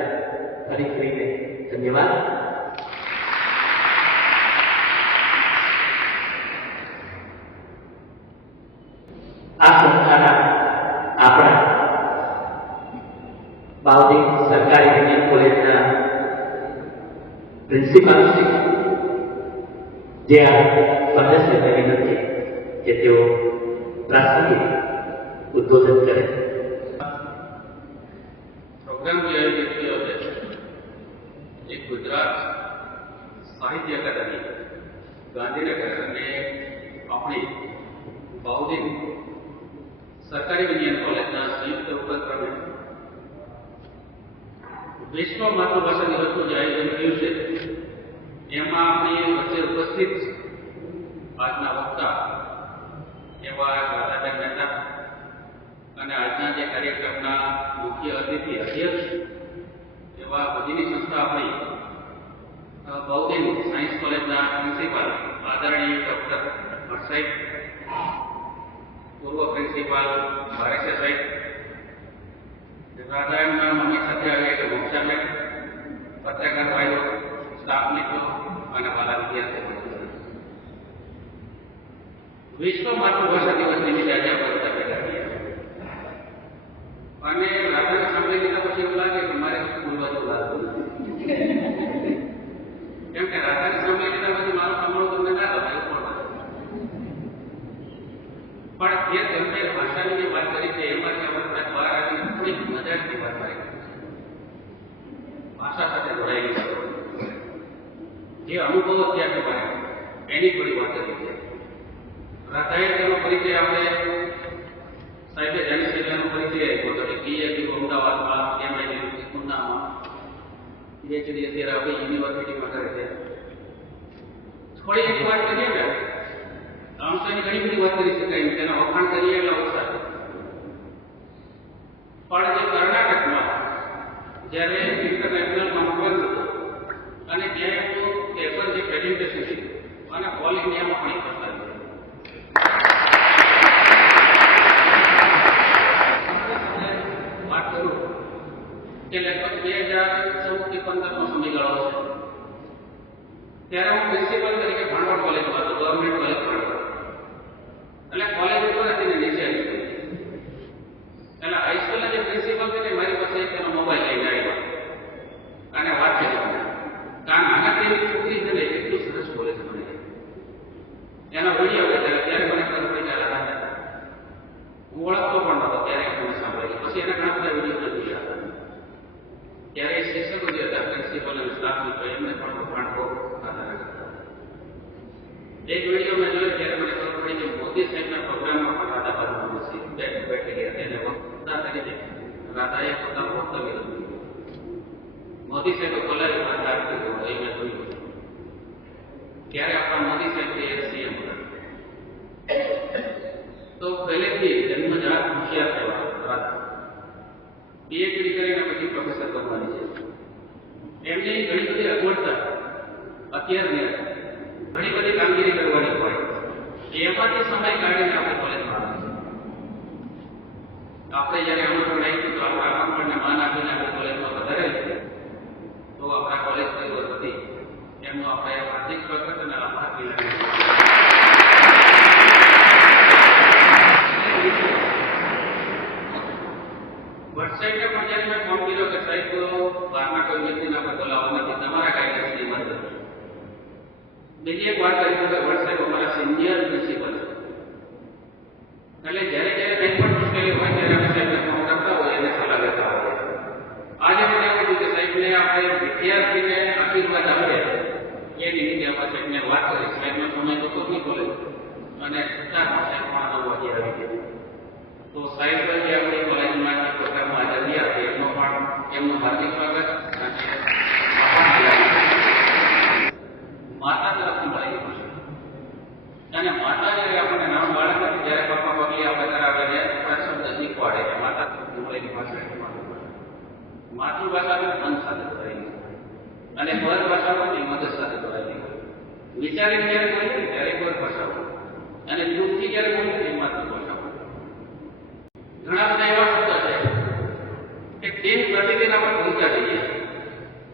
ફરી ફરીને ધન્યવાદ. આ સંસ્થાના આપણા બાવદી સરકારી વિજ્ઞાન કોલેજના પ્રિન્સિપાલ શ્રી જે આ સદસ્યને વિનંતી કે તેઓ પ્રાસંગિક ઉદ્બોધન કરે. પ્રોગ્રામ જે આયોજિત થયો છે એ ગુજરાત સાહિત્ય અકાદમી ગાંધીનગર અને આપણી બાઉદીન સરકારી વિજ્ઞાન કોલેજના સંયુક્ત ઉપક્રમે વિશ્વ માતૃભાષા દિવસનું જે આયોજન થયું છે એમાં આપણી વચ્ચે ઉપસ્થિત આજના વક્તા એવા રાધાબેન મહેતા અને આજના જે કાર્યક્રમના મુખ્ય અતિથિ અધ્યક્ષ એવા ભજીની સંસ્થા આપણી બાઉદીન સાયન્સ કોલેજના પ્રિન્સિપાલ આદરણીય ડૉક્ટર ભટ્ટ સાહેબ, પૂર્વ પ્રિન્સિપાલ બારેસા સાહેબ, રાધાબેનના મમ્મી સાથે આવી એટલે મોક્ષાબેન, પત્રકાર ભાઈઓ, સ્ટાફ મિત્રો અને વાલા વિદ્યાર્થીઓ, વિશ્વ માતૃભાષા દિવસ નિમિત્તે આજે આપણે બધા ભેગા થયા અને રાધાને સાંભળી લીધા પછી એવું લાગે કે મારે સ્કૂલ બાજુ લાગતું નથી, કેમ કે રાધાને સાંભળી લીધા પછી મારું સાંભળવું તમને ના ગમે એવું પણ એ ગંભીર ભાષાની જે વાત કરી છે એમાંથી આપણે બહાર આવીને થોડીક મજાકની વાત કરી ભાષા સાથે જોડાયેલી છે, જે અનુભવો થયા છે મારે એની થોડી વાત કરી છે. રાધાએ તેનો પરિચય આપણે સાહેબે જાણી શક્યાનો પરિચય આપ્યો હતો કે પીએચડી અમદાવાદમાં એમઆઈટી પુનામાં પીએચડી અત્યારે આપણી યુનિવર્સિટીમાં કરે છે. થોડી એક વાત કરીએ ને, અંશની ઘણી બધી વાત કરી શકાય, તેના વખાણ કરીએ એટલે ઓછા. પણ જે કર્ણાટકમાં જ્યારે ઇન્ટરનેશનલ કોન્ફરન્સ હતો અને ત્યારે પેપર જે પ્રેઝન્ટેશન થયું અને ઓલ ઇન્ડિયામાં પણ પ્રસારિત વાત કરું કે લગભગ 2014 થી 15નો સમયગાળો છે. ત્યારે હું પ્રિન્સિપલ તરીકે ભાંડવડ કોલેજમાં હતો, ગવર્મેન્ટ કોલેજ ભાંડવડ. એટલે કોલેજ ઉપર હતી ને નીચે હતી. એટલે હાઈસ્કૂલના જે પ્રિન્સિપલ છે મારી પાસે એક એનો મોબાઈલ લઈને આવ્યો અને વાત કરી. કારણ નાનકડી છોકરી છે ને એટલું સરસ બોલે છે મને. એનો વિડીયો ત્યારે મને ખબર પડી કે હું ઓળખતો પણ નહોતો, ત્યારે મને સાંભળેલી. પછી એના ઘણા બધા વિડીયો જોયા હતા. ત્યારે શિક્ષકો જે હતા પ્રિન્સિપલ અને સ્ટાફ મિત્રો એમને પણ વખાણ બહુ હતા. એક વિડીયો મેં જોયો ત્યારે મને ખબર પડી કે મોદી સાહેબના પ્રોગ્રામમાં પણ રાધા બાબુ બેઠેલી હતી અને વક્તા તરીકે રાધાએ પોતાનું વક્તવ્ય હતું. મોદી સાહેબે બોલાવી વાર્તા આપી એ મેં જોયું. ત્યારે આપણા મોદી સાહેબ સીએમ હતા. તો પહેલેથી જન્મજાત હોશિયાર થવા રાધા પીએચડી કરીને પછી પ્રોફેસર બનવાની છે. એમની ઘણી બધી અગવડતા અત્યારની ઘણી બધી કામગીરી કરવાની હોય, એમાંથી સમય કાઢીને આપણે કોલેજમાં આવે છે. આપણે જયારે આમંત્રણ આવ્યું તો આપણે આમંત્રણને માન આપીને આપણે કોલેજમાં વધારેલી, તો આપણા કોલેજ હતી એમનું આપણે હાર્દિક સ્વાગત અને આભાર વિનંતી. વટસાઈડને પણ જ્યારે મેં ફોન કર્યો કે સાહેબ બહારના કોઈ વ્યક્તિને આપણે બોલાવવા નથી, તમારા ગાઈડન્સની મદદ. બીજી એક વાત કરી કે વટસાઈડ અમારા સિનિયર પ્રિન્સિપલ એટલે જ્યારે કંઈ પણ મુશ્કેલી હોય ત્યારે અમે સાહેબને ફોન કરતા હોય એને સલાહ લેતા હોય. આજે મને એવું થયું કે સાહેબને આપણે વિદ્યાર્થીને આશીર્વાદ આપે એ નિમિત્તે આપણે સાહેબને વાત કરી. સાહેબનો સમય તો નહીં બોલે અને સાહેબ પણ 9 વાગે આવી ગયા. તો સાહેબ જે આપણી કોલેજમાં જે પ્રોગ્રામમાં હાજર રહ્યા છે એમનો પણ એમનું હાર્દિક સ્વાગત માતા તરફથી મળી ગયું છે. અને માતા જ્યારે આપણને નાનું બાળક નથી જ્યારે પપ્પા પગલી આપણે કરાવે છે શબ્દ શીખવાડે છે માતા તરફથી મળેલી ભાષા. માતૃભાષા પણ મન સાથે જોડાયેલી અને પર ભાષા પણ મદદ સાથે જોડાયેલી. વિચારીને જ્યારે બોલીએ ને ત્યારે પર ભાષા અને દુઃખથી જ્યારે બોલીએ ને માતૃભાષા. ઘણા બધા એવા શબ્દ છે કે દિન પ્રતિદિન આપણે ભૂલતા જઈએ.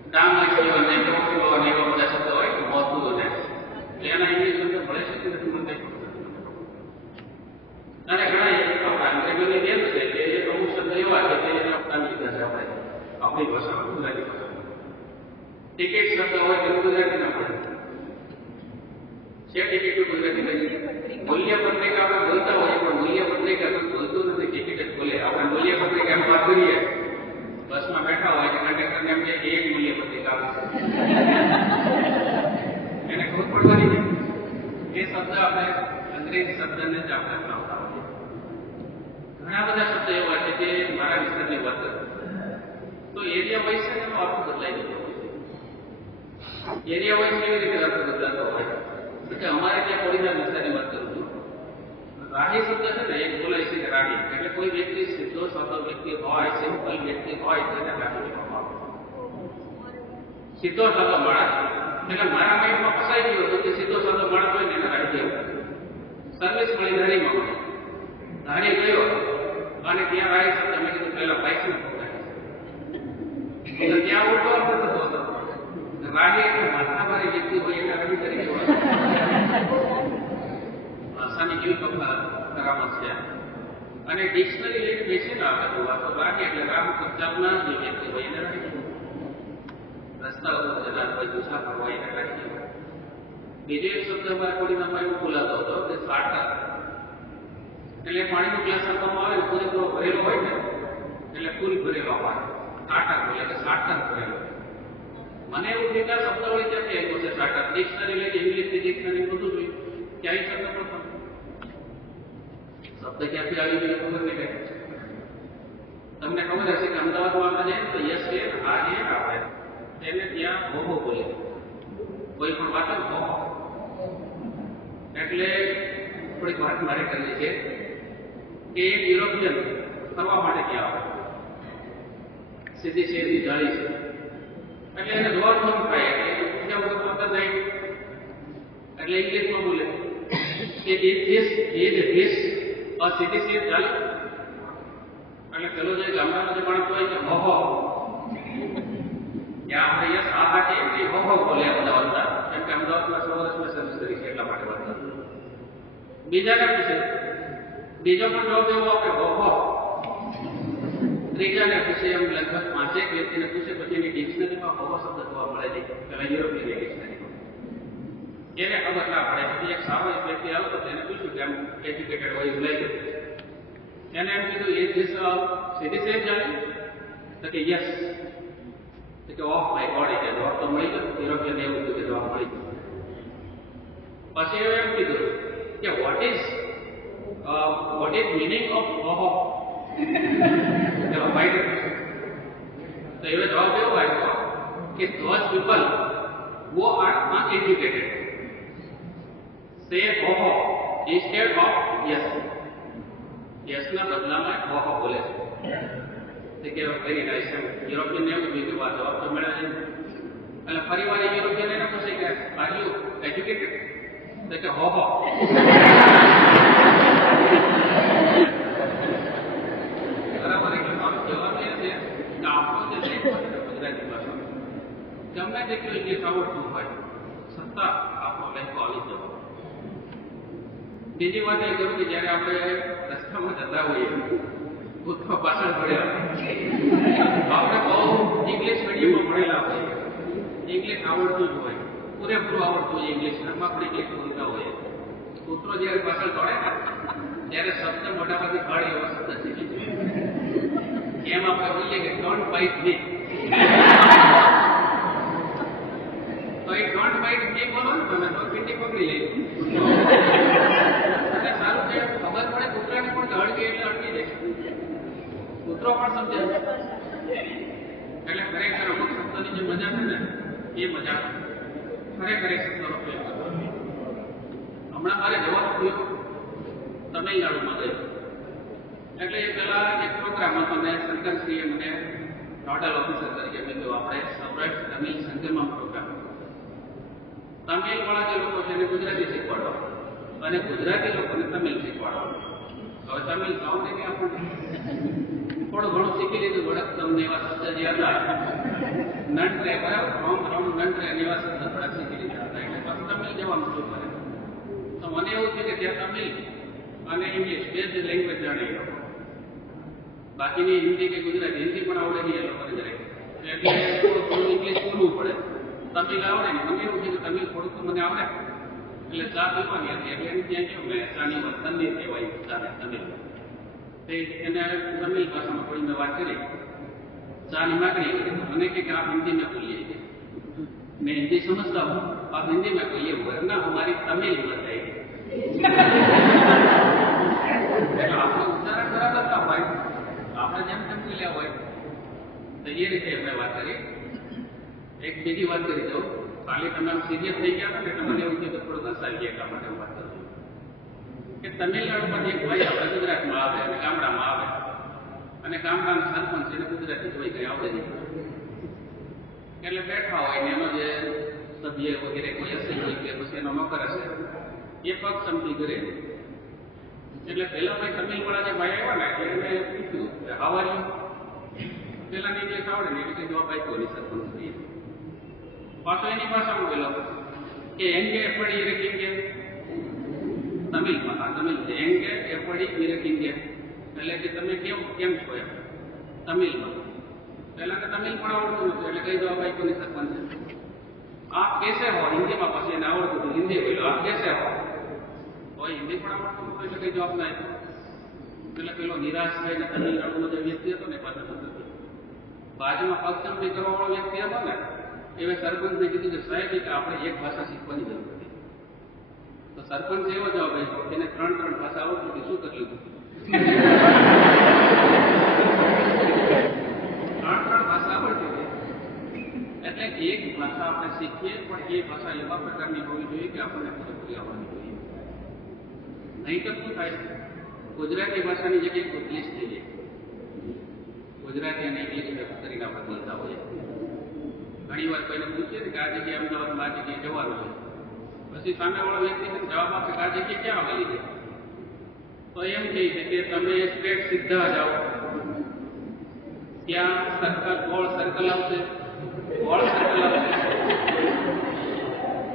ડામ લખ્યો અને ટોકલો અને એવા બધા શબ્દ હોય કે મોતું અને એના ઇંગ્લિશ શબ્દ ભળે છે કે નથી મળતા. અને ઘણા આપણા અંગ્રેજીની દેશ છે કે અમુક શબ્દ એવા છે કે એને અપનાવી લીધા છે આપણે આપણી ભાષામાં, ગુજરાતી ભાષામાં. ટિકિટ શબ્દ હોય કે ગુજરાતી ના પડે છે. ટિકિટ ગુજરાતી નથી. મૂલ્ય પત્રિકા આપણે બોલતા હોઈએ પણ મૂલ્ય પત્રિકા કોઈ બોલતું નથી, ટિકિટ જ બોલે. આપણે મૂલ્ય પત્રિકાની વાત કરીએ, બસમાં બેઠા હોય કંડક્ટરને એમ કે એક મૂલ્ય પત્રિકા એને ખબર પડવાની છે. એ શબ્દ આપણે અંગ્રેજી શબ્દને જ આપણે અપનાવતા હોઈએ. ઘણા બધા શબ્દ એવા છે જે મારા વિસ્તારની વાત કરે તો એરિયા વાઇઝ છે એનો અર્થ બદલાઈ જતો હોય. એરિયા વાઇઝ કેવી રીતે અર્થ બદલાતો હોય એટલે અમારે ત્યાં કોડીના વિસ્તારની વાત કરું છું. રાહી શબ્દ છે ને એક બોલાય છે કે રાહી એટલે કોઈ વ્યક્તિ સીધો સાદો વ્યક્તિ હોય, સિમ્પલ વ્યક્તિ હોય તો એને રાહી કહેવામાં આવે. સીધો સાદો માણસ એટલે મારા માઇન્ડમાં ફસાઈ ગયો હતો કે સીધો સાદો માણસ હોય ને એને રાહી કહેવાય. સર્વિસ મળી ધારીમાં મને ધારી ગયો અને ત્યાં રાહી શબ્દ મેં કીધું પહેલા પાઇસું ત્યાં ઉલટો અર્થ થતો હતો. રાહી એટલે માથાભારી વ્યક્તિ હોય એને રાહી તરીકે ભાષાની કેવી કરામત છે. અને ડિક્શનરી લઈને બેસીને આપણે જોવા તો રાહી એટલે રામ ચાલનાર જે વ્યક્તિ હોય એને રાહી. રસ્તા ઉપર જનાર હોય, મુસાફર હોય એને રાહી. બીજો એક શબ્દ અમારા કોડીનામાં એવું બોલાતો હતો કે સાટર એટલે પાણીનો ગ્લાસ આપવામાં આવે પૂરેપૂરો ભરેલો હોય ને એટલે ફૂલ ભરેલો હોય. સાટર એટલે કે સાટર ભરેલો. મને એવું થયું કે શબ્દ વળી ક્યાંથી આવ્યો છે સાટર. ડિક્શનરી લઈને ઇંગ્લિશની ડિક્શનરી બધું જોયું ક્યાંય શબ્દ પણ શબ્દ ક્યાંથી આવી ગયો ખબર નહીં કઈ. તમને ખબર હશે કે અમદાવાદમાં આપણે જઈએ તો યસ છે, હા છે, આપણે તેને ત્યાં હોહો બોલે. કોઈ પણ વાત હોહો. એટલે થોડીક વાત મારે કરવી છે કે એક યુરોપિયન ફરવા માટે ત્યાં આવે, સીધી શેરી જાળી છે, એટલે એને જોવાનું મન થાય એટલે પૂછ્યા વગર અંદર નહીં, એટલે ઇંગ્લિશમાં બોલે કે એ દેશ a city state જાળી. એટલે પેલો જે ગામડાનો જે માણસ હોય કે હોહો, ત્યાં આપણે યસ આ માટે એ હોહો બોલે અમદાવાદના, કેમ કે અમદાવાદમાં 100 વર્ષમાં સર્વિસ કરી છે એટલા માટે વાત કરું. બીજાને પૂછે, બીજો પણ જવાબ એવો આપે હોહો. ત્રીજાને પૂછે, એમ લગભગ 5 વ્યક્તિને પૂછે, પછી એની ડિક્શનરીમાં હોહો શબ્દ જોવા મળે છે, પેલા યુરોપિયન ડિક્શનરીમાં. એને ખબર ના પડે. પછી એક સારો એક વ્યક્તિ આવ્યો તો તેને પૂછ્યું કે એમ એજ્યુકેટેડ હોય એવું લાગ્યું. એને એમ કીધું એ દેશ સીધી સેફ જાણે તો કે યસ. કે ઓફ માય ગોડ, એટલે જવાબ તો મળી ગયો. યુરોપિયન એવું કીધું કે જવાબ મળી ગયો. પછી એમ કીધું કે વોટ ઇઝ મિનિંગ ઓફ હોહો. તો એવો જવાબ એવો આવ્યો કે those people who are uneducated say હોહો instead of yes. યસના બદલામાં હોહો બોલે છે. કે વેરી નાઇસ. યુરોપિયન એવું બીજું વાત જવાબ તો મળે છે. એટલે ફરી વાર યુરોપિયન એને પૂછે કે આર યુ એજ્યુકેટેડ? તો કે હોહો. બરાબર. એટલે મારો જવાબ એ છે કે આપણો જે લેખો છે ગુજરાતી ભાષા ગમે તેટલું ઇંગ્લિશ આવડતું હોય છતાં આપણો લેખો આવી જવો. બીજી વાત એ કરું કે જ્યારે આપણે રસ્તામાં જતા હોઈએ કૂતરો પાછળ પડ્યા, આપણે બહુ ઇંગ્લિશ મીડિયમમાં ભણેલા હોઈએ, ઇંગ્લિશ આવડતું જ હોય, પૂરેપૂરું આવડતું હોય ઇંગ્લિશ, એમાં આપણે ઇંગ્લિશ બોલતા હોઈએ. કૂતરો જ્યારે પાછળ દોડે ત્યારે શબ્દ મોટામાંથી કાઢે એવો શબ્દ શીખી જાય. એમ આપણે બોલીએ કે ડોન્ટ બાઇટ મી, તો એ ડોન્ટ બાઇટ મી બોલો ને તમે તો પીટી પકડી લે. સારું છે, ખબર પડે કૂતરાને પણ કે હળગે એટલે અટકી જાય, કૂતરો પણ સમજે. એટલે ખરેખર અમુક શબ્દોની જે મજા છે ને એ મજા ખરેખર શબ્દોનો પ્રયોગ કરવો. હમણાં મારે જવાનું થયું તમિલનાડુમાં ગયું. એટલે એ પેલા એક પ્રોગ્રામ હતો ને શંકરશ્રીએ મને નોડલ ઓફિસર તરીકે કીધું આપણે સૌરાષ્ટ્ર તમિલ સંગમમ પ્રોગ્રામ. તમિલ વાળા જે લોકો છે એને ગુજરાતી શીખવાડો અને ગુજરાતી લોકોને તમિલ શીખવાડો. હવે તમિલ સાઉન્ડ એની આપણને થોડું ઘણું શીખી લીધું. વડક તમને એવા શબ્દ જે હતા નંટ્રે, બરાબર, રોમ રોમ નંટ્રે એવા શબ્દ થોડાક શીખી લીધા હતા. એટલે પછી તમિલ જવાનું શરૂ કરે. તો મને એવું થયું કે ત્યાં તમિલ અને ઇંગ્લિશ બે જ લેંગ્વેજ જાણે એ લોકો. બાકીની હિન્દી કે ગુજરાતી, હિન્દી પણ આવડે નહીં એ લોકોને દરેક. એટલે થોડું ઇંગ્લિશ બોલવું પડે. તમિલ આવડે ને મને એવું છે કે તમિલ થોડુંક તો મને આવડે. એટલે ચા પીવાની હતી એટલે એની ત્યાં ગયો મેં ચાની વાત તંદીર કહેવાય ચાને તમિલ. તે એને તમિલ ભાષામાં થોડી મેં વાત કરી, ચાની માગણી કરી. તો મને કે આપ हिंदी में बोलिए. मैं हिंदी समझता हूँ, आप हिंदी में बोलिए वरना हमारी तमिल मर जाएगी. એટલે આપણું ઉચ્ચારણ બરાબર ના હોય, આપણે જેમ તેમ બોલ્યા હોય તો એ રીતે એમને વાત કરી. એક બીજી વાત કરી દઉં. કાલે તમે આમ સિરિયસ થઈ ગયા ને એટલે મને એવું થયું કે થોડું હસાવી ગયા એટલા માટે વાત કરું કે તમિલનાડુમાં એક ભાઈ આપણે ગુજરાતમાં આવે અને ગામડામાં આવે અને ગામડાના સરપંચ એને ગુજરાતી જોઈ કંઈ આવડે નહીં. એટલે બેઠા હોય ને એનો જે સભ્ય વગેરે કોઈ હશે હોય કે પછી એનો નોકર હશે એ પગ સમજી કરે. એટલે પેલા ભાઈ તમિલવાળા જે ભાઈ આવ્યા ને એટલે એને પૂછ્યું કે હાવ આર યુ. પેલા ઇંગ્લિશ આવડે ને એટલે જવાબ આપ્યો નહીં સરપંચ. પાછો એની ભાષામાં બોલો કે એંગે એપડી ઇરકીંગે. તમિલમાં, હા તમિલ છે. એંગે એપડી ઇરકીંગે એટલે કે તમે કેમ છો એમ તમિલમાં. પહેલા કે તમિલ પણ આવડતું નતું એટલે કઈ જવાબ આપ્યો નહીં સરપંચ. આપ કેસે હો, હિન્દીમાં પછી એને આવડતું હતું, હિન્દી બોલ્યો આપ કેસે હો. હોય હિન્દી પણ આવડતું હતું એટલે કઈ જવાબ ના આપ્યો. એટલે પેલો નિરાશ થઈને તમિલનાડુનો જે વ્યક્તિ હતો ને પાછો બાજુમાં પગચંપી કરવા વાળો વ્યક્તિ હતો ને એવે સરપંચને કીધું કે સાહેબ કે આપણે એક ભાષા શીખવાની જરૂર હતી. તો સરપંચ એવો જવાબ આપ્યો કે એને 3 ભાષા આવડતી હતી, શું કરી લીધું? 3 ભાષા આવડતી હતી. એટલે એક ભાષા આપણે શીખીએ, પણ એ ભાષા એવા પ્રકારની હોવી જોઈએ કે આપણને પૂરેપૂરી આવડવી જોઈએ. નહીં તો શું થાય, ગુજરાતી ભાષાની જગ્યાએ ઇંગ્લિશ થઈ જાય. ગુજરાતી અને ઇંગ્લિશ કરીને આપણે બોલતા હોઈએ. ઘણી વાર કોઈને પૂછીએ ને કે આ જગ્યાએ અમદાવાદમાં આ જગ્યાએ જવાનું છે, પછી સામેવાળો વ્યક્તિ જવાબ આપે કે આ જગ્યાએ ક્યાં આવેલી છે? તો એમ કહે છે કે તમે સ્ટ્રેટ સીધા જાઓ, ત્યાં ગોળ સર્કલ આવશે,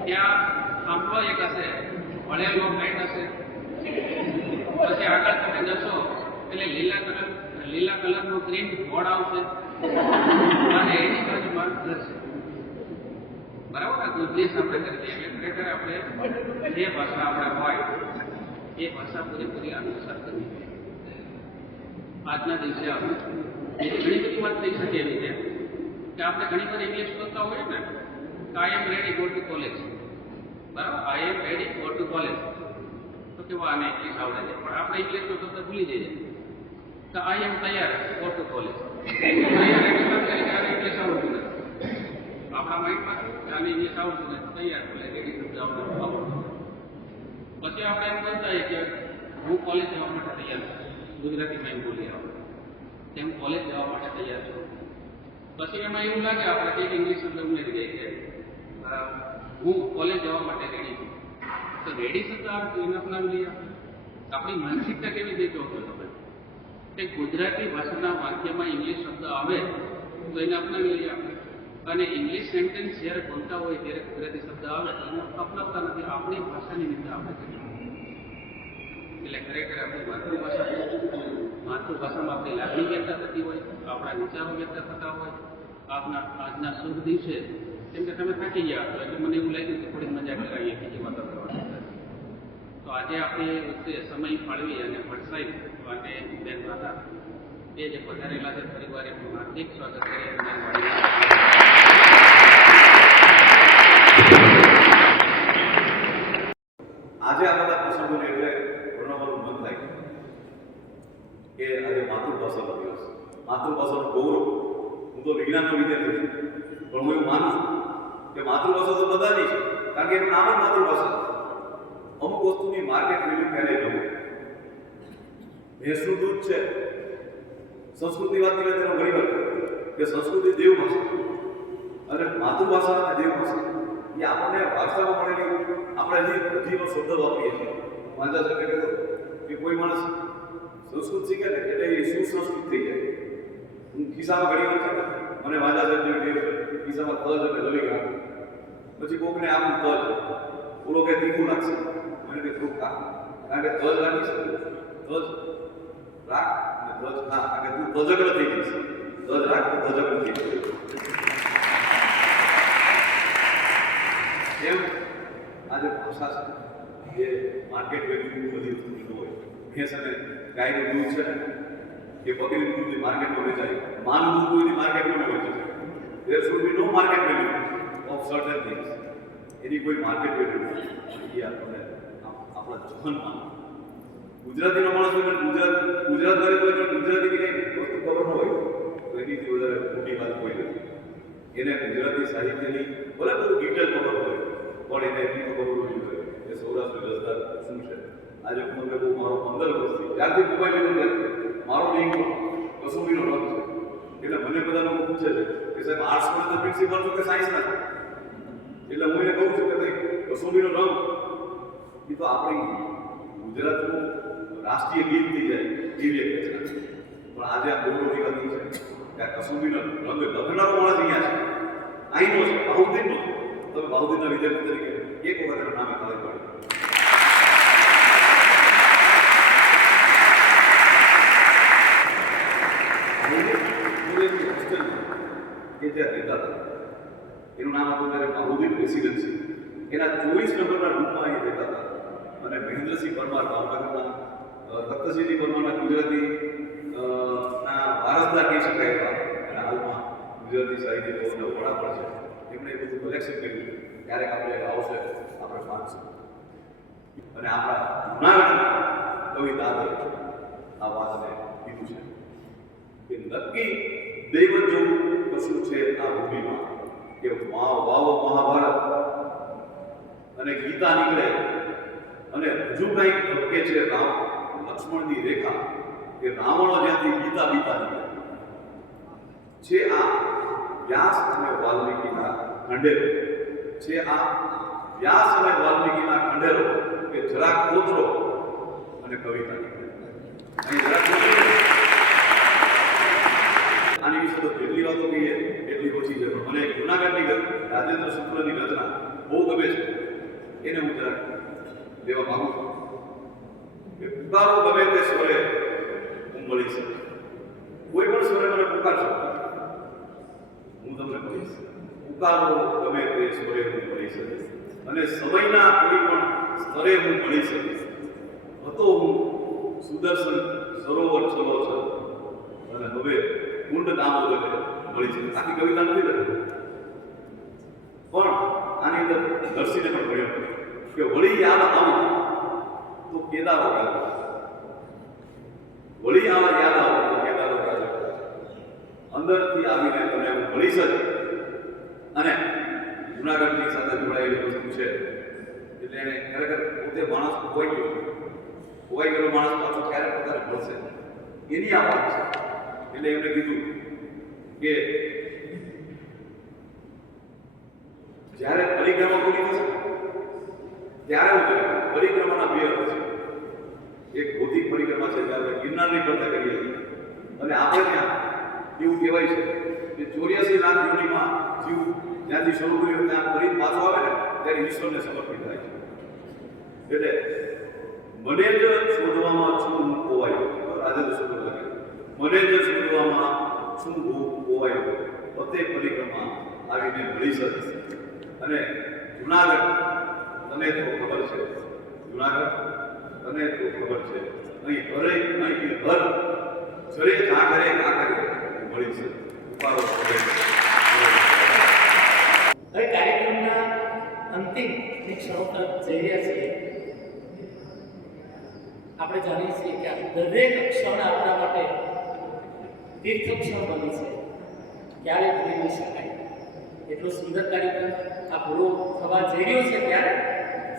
ત્યાં થાંભલો એક હશે, વળેલો લાઈટ હશે, પછી આગળ તમે જશો એટલે લીલા કલરનું ગ્રીન બોર્ડ આવશે અને એની બાજુમાં ઘર છે. બરાબર ને? ઉદ્દેશ આપણે કરી દઈએ એટલે ખરેખર આપણે જે ભાષા આપણે હોય એ ભાષા પૂરેપૂરી અનુસાર કરવી જોઈએ. આજના દિવસે આપણે એની ઘણી બધી વાત થઈ શકે એવી છે કે આપણે ઘણી વાર ઇંગ્લિશ બોલતા હોઈએ ને, આઈ એમ રેડી ગો ટુ કોલેજ. બરાબર, આઈ એમ રેડી ગો ટુ કોલેજ. તો કેવા આને ઇંગ્લિશ આવડે છે, પણ આપણે ઇંગ્લિશનો શબ્દ ભૂલી જઈએ તો આઈ એમ તૈયાર ગો ટુ કોલેજ. ઇંગ્લિશ આવડતું નથી આપણા માઇન્ડમાં, આને ઇંગ્લિશ આવડતું નથી, તૈયાર બોલે રેડી શબ્દ આવડતું. પછી આપણે એમ બોલતા હોઈએ કે હું કોલેજ જવા માટે તૈયાર છું, ગુજરાતીમાં એમ બોલી આવું તેમ કોલેજ જવા માટે તૈયાર છું. પછી એમાં એવું લાગે આપણે કે ઇંગ્લિશ શબ્દ ઉમેરી જાય કે હું કોલેજ જવા માટે રેડી છું. તો રેડી શબ્દ આપણે એને અપનાવી લઈએ. આપણી માનસિકતા કેવી રીતે હોતો તમે કે ગુજરાતી ભાષાના વાક્યમાં ઇંગ્લિશ શબ્દ આવે તો એને અપનાવી લઈએ આપણે, અને ઇંગ્લિશ સેન્ટેન્સ જ્યારે બોલતા હોય ત્યારે ગુજરાતી શબ્દ આવે તો એને અપનાવતા નથી. આપણી ભાષાની રીતે આપણે કરીએ. એટલે ખરેખર આપણી માતૃભાષામાં આપણી લાગણી વ્યક્ત થતી હોય, આપણા વિચારો વ્યક્ત થતા હોય. આજના શુભ દિવસે કેમ કે તમે થાકી ગયા હતો એટલે મને એવું લાગ્યું કે થોડી મજા કરાવીએ બીજી વાતો કરવાની. તો આજે આપણે વચ્ચે સમય ફાળવી અને ભટસાઈ અને બેન હતા એ જે પધારેલા છે પરિવાર એમનું હાર્દિક સ્વાગત કરીએ. આજે આ બધા પ્રસંગોને એટલે ભણવાનું મન થાય કે આજે માતૃભાષાનો દિવસ, માતૃભાષાનું ગૌરવ. હું તો વિજ્ઞાનનો વિદ્યાર્થી છું, પણ હું એવું માનું છું કે માતૃભાષા તો બધાની છે, કારણ કે એનું નામ જ માતૃભાષા. અમુક વસ્તુની માર્કેટ વેલ્યુ ક્યારેય ન હોય. ભેંસનું દૂધ છે, સંસ્કૃતિ વાત કરીએ તેનો ઘણી વાર કે સંસ્કૃતિ દેવભાષા અને માતૃભાષા અને દેવભાષા એ આપણને વારસામાં મળેલી. આપણે હજીનો શબ્દ વાપરીએ છીએ. વાંચા છે કે કોઈ માણસ સંસ્કૃત શીખે ને એટલે એ સુસંસ્કૃત થઈ જાય. હું ખિસ્સામાં ઘણી વાર છે મને વાંચા છે ખિસ્સામાં તજ અને લલી રાખું, પછી કોકને આમ તજ ઓલો કે તીખું લાગશે, મને કે થોડું ખા, કારણ કે તજ રાખી શકે, તજ રાખ અને તજ ખા, કારણ કે તું તજગ્ર થઈ જઈશ. તજ રાખ તો તજગ્ર થઈ જઈશ. એમ આજે ભાષા છે એ માર્કેટ વેલ્યુ બધી વસ્તુની ન હોય. ભેંસ અને ગાયનું દૂધ છે કે બકરીનું દૂધ માર્કેટમાં વેચાય, માનું દૂધ કોઈની માર્કેટમાં ન વેચાય. There should be no market value of certain things. એની કોઈ માર્કેટ વેલ્યુ નથી. એ આપણે આપણા જીવનમાં ગુજરાતીનો માણસ હોય ગુજરાત દરેક હોય ગુજરાતી કે કંઈ વસ્તુ ખબર ન હોય તો એનીથી વધારે મોટી વાત કોઈ નથી. એને ગુજરાતી સાહિત્યની ભલે બધું ડિટેલ ખબર હોય પણ એને એટલી ખબર હોવી જોઈએ કે સૌરાષ્ટ્રની રસદાર શું છે. આજે હું તમને બહુ મારો 15 વર્ષથી ત્યારથી મોબાઈલ લીધો ત્યારથી મારો લિંક કસુંબીનો રંગ છે. એટલે મને બધા લોકો પૂછે છે કે સાહેબ આર્ટ્સમાં તો પ્રિન્સિપલ છો કે સાયન્સના છો? એટલે હું એને કહું છું કે ભાઈ કસુંબીનો રંગ એ તો આપણી ગુજરાતનું રાષ્ટ્રીય ગીત થઈ જાય એવી એક રચના છે. પણ આજે આ ગૌરવની વાત છે કે આ કસુંબીનો રંગ લખનારો માણસ અહીંયા છે, અહીંનો છે, બાહુદ્દીનનો છે. તમે બાહુદ્દીનના વિદ્યાર્થી તરીકે એક વખત એના નામે ખબર પડે. કે જ્યાં રહેતા હતા એનું નામ હતું ત્યારે બાહુદ્દીન રેસિડેન્સી. એના 24 નંબરના રૂમમાં એ રહેતા હતા. અને મહેન્દ્રસિંહ પરમાર ભાવનગરના, તખ્તસિંહજી પરમારના ગુજરાતી વારસદાર કહી શકાય એવા અને હાલમાં ગુજરાતી સાહિત્ય ભવનના વડા પણ છે. એમણે એ બધું કલેક્શન કર્યું. ક્યારેક આપણે આવશે આપણે વાંચશું. અને આપણા જૂનાગઢના કવિ દાદે આ વાતને કીધું છે કે નક્કી દૈવત જેવું કશું છે આ ભૂમિમાં કે વાવો મહાભારત અને ગીતા નીકળે અને હજુ કંઈક ધબકે છે રામ લક્ષ્મણની રેખા કે રાવણો જ્યાંથી ગીતા બીતા નીકળે છે. આ વ્યાસ અને વાલ્મીકીના ખંડેરો છે. આ વ્યાસ અને વાલ્મીકીના ખંડેરો કે જરાક કોતરો અને કવિતા નીકળે. અહીં જરાક આની વિશે તો જેટલી વાતો કહીએ એટલી ઓછી છે. મને જૂનાગઢની રાજેન્દ્ર શુક્લની રચના બહુ ગમે છે, એને હું જરાક લેવા માંગુ છું કે પુકારો ગમે તે સ્વરે હું મળી શકું. કોઈ પણ સ્વરે મને પુકારશો હું તમને કહીશ. પુકારો ગમે તે સ્વરે હું મળી શકીશ અને સમયના કોઈ પણ સ્તરે હું મળી શકીશ. હતો હું સુદર્શન સરોવર ચલો છું અને હવે કુંડ દામોદરે મળી શકે. આખી કવિતા નથી લખી પણ આની અંદર દર્શીને પણ ભણ્યો કે વળી યાદ આવું તો કેદારો ગાજો, વળી યાદ આવું તો કેદારો ગાજો, અંદરથી આવીને તને હું મળી શકે. અને જૂનાગઢની સાથે જોડાયેલી વસ્તુ છે એટલે એને ખરેખર પોતે માણસ ખોવાઈ ગયેલો માણસ પાછો ક્યારે પોતાને મળશે એની આ વાત છે. એટલે એમણે કીધું કે જ્યારે પરિક્રમા પૂરી થશે ત્યારે હું કહ્યું પરિક્રમાના બે અર્થ છે. એક ભૌતિક પરિક્રમા છે જ્યારે ગિરનારની ફરતે કરીએ અને આપણે ત્યાં એવું કહેવાય છે કે 84 લાખ યોનિમાં જીવ જ્યાંથી શરૂ કર્યો ત્યાં ફરી પાછો આવે ને ત્યારે ઈશ્વરને સમર્પિત થાય છે. એટલે મને જ શોધવામાં છું હું ખોવાયો, રાજેન્દ્ર શુક્લ લખે મને જ શોધવામાં છું હું ખોવાયો, પતે પરિક્રમા આવીને મળી શકે. અને જૂનાગઢ તને તો ખબર છે, જૂનાગઢ તને તો ખબર છે, અહીં હરે અહીં હર જરે જાગરે કાકરે મળી છે. ઉપાડો હવે કાર્યક્રમના અંતિમ ક્ષણો તરફ જઈ રહ્યા છીએ. આપણે જાણીએ છીએ કે દરેક ક્ષણ આપણા માટે તીર્થ ક્ષણ બની છે, ક્યારે ભૂલી નહીં શકાય. એટલો સુંદર કાર્યક્રમ આ પૂરો થવા જઈ રહ્યો છે ત્યારે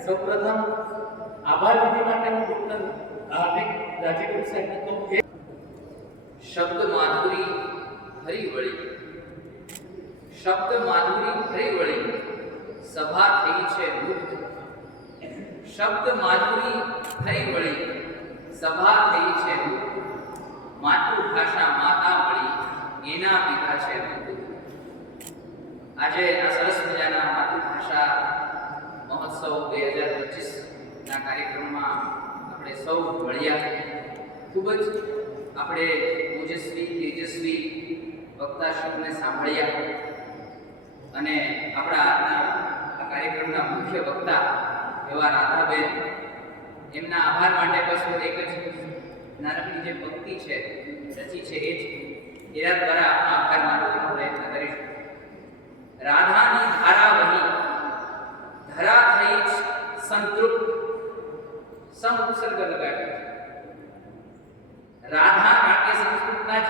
સૌપ્રથમ આભાર વિધિ માટે હું ડૉક્ટર હાર્દિક રાજેગુરુ સાહેબને કહું કે શબ્દ માધુરી હરી વળી, શબ્દ માધુરી હરી વળી, સભા થઈ છે મુગ્ધ. શબ્દ માધુરી હરી વળી, સભા થઈ છે મુગ્ધ. માતૃભાષા માતા મળી, એના પિતા છે મુગ્ધ. આજે આ સરસ મજાના માતૃભાષા મહોત્સવ 2025ના કાર્યક્રમમાં આપણે સૌ મળ્યા. ખૂબ જ આપણે ઓજસ્વી તેજસ્વી વક્તાશ્રીઓને સાંભળ્યા અને આપણા આજના આ કાર્યક્રમના મુખ્ય વક્તા એવા રાધાબેન, એમના આભાર માટે બસ હું એક જ નાનકડી જે પંક્તિ છે રચી છે એ જ એના દ્વારા આપનો આભાર માનવાનો પ્રયત્ન કરીશું. રાધાની ધારા વહી, ધરા થઈ સંતૃપ્ત, સમ ઉપસર્ગ લગાડ્યો. રાધા નાટ્ય સંસ્કૃતના જ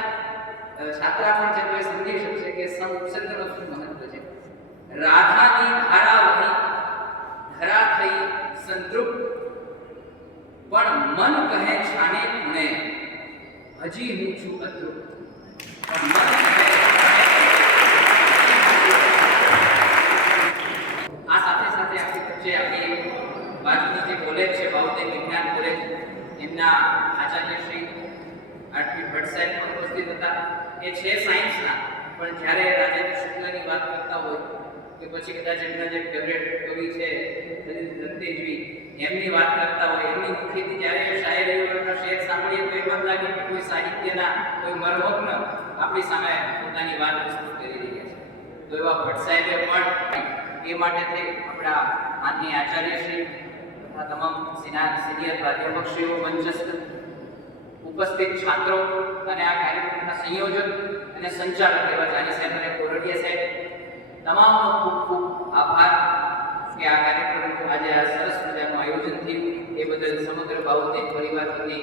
છાત્રા પણ છે તો એ સમજી શકશે કે સમ ઉપસર્ગનો શું મહત્વ છે. રાધાની ધારા વહી, ધરા થઈ સંતૃપ્ત, પણ મન કહે છાને ખૂણે, હજી હું છું અતૃપ્ત. પણ મન કહે આ સાથે સાથે આપણી વચ્ચે આપણી બાજુની જે કોલેજ છે બૌદ્ધિક વિજ્ઞાન કોલેજ, એમના આચાર્ય શ્રી આરપી ભટ્ટ સાહેબ પણ ઉપસ્થિત હતા. એ છે સાયન્સના, પણ જ્યારે રાજેન્દ્ર શુક્લની વાત કરતા હોય કે પછી કદાચ એમના જે ફેવરેટ કવિ છે રંતેજવી એમની વાત કરતા હોય, એમની મુખેથી જ્યારે શાયરીઓના શેર સાંભળીએ તો એમ લાગે કે કોઈ સાહિત્યના કોઈ મરમગ્ન આપણી સામે પોતાની વાત પ્રસ્તુત કરી રહ્યા છે. તો એવા ભટ્ટ સાહેબે પણ એ માટે આપણા આની આચાર્યશ્રી તથા તમામ સિનિયર પ્રાધ્યાપકશ્રીઓ, મંચસ્થ ઉપસ્થિત છાત્રો અને આ કાર્યક્રમના સંયોજક અને સંચાલક એવા જાની સાહેબ અને કોરડિયા સાહેબ, તમામનો ખૂબ ખૂબ આભાર કે આ કાર્યક્રમનું આજે આ સરસ મજાનું આયોજન થયું. બદલ સમગ્ર બાઉદ્દીન પરિવાર વતી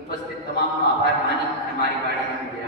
ઉપસ્થિત તમામનો આભાર માની અને મારી વાણીને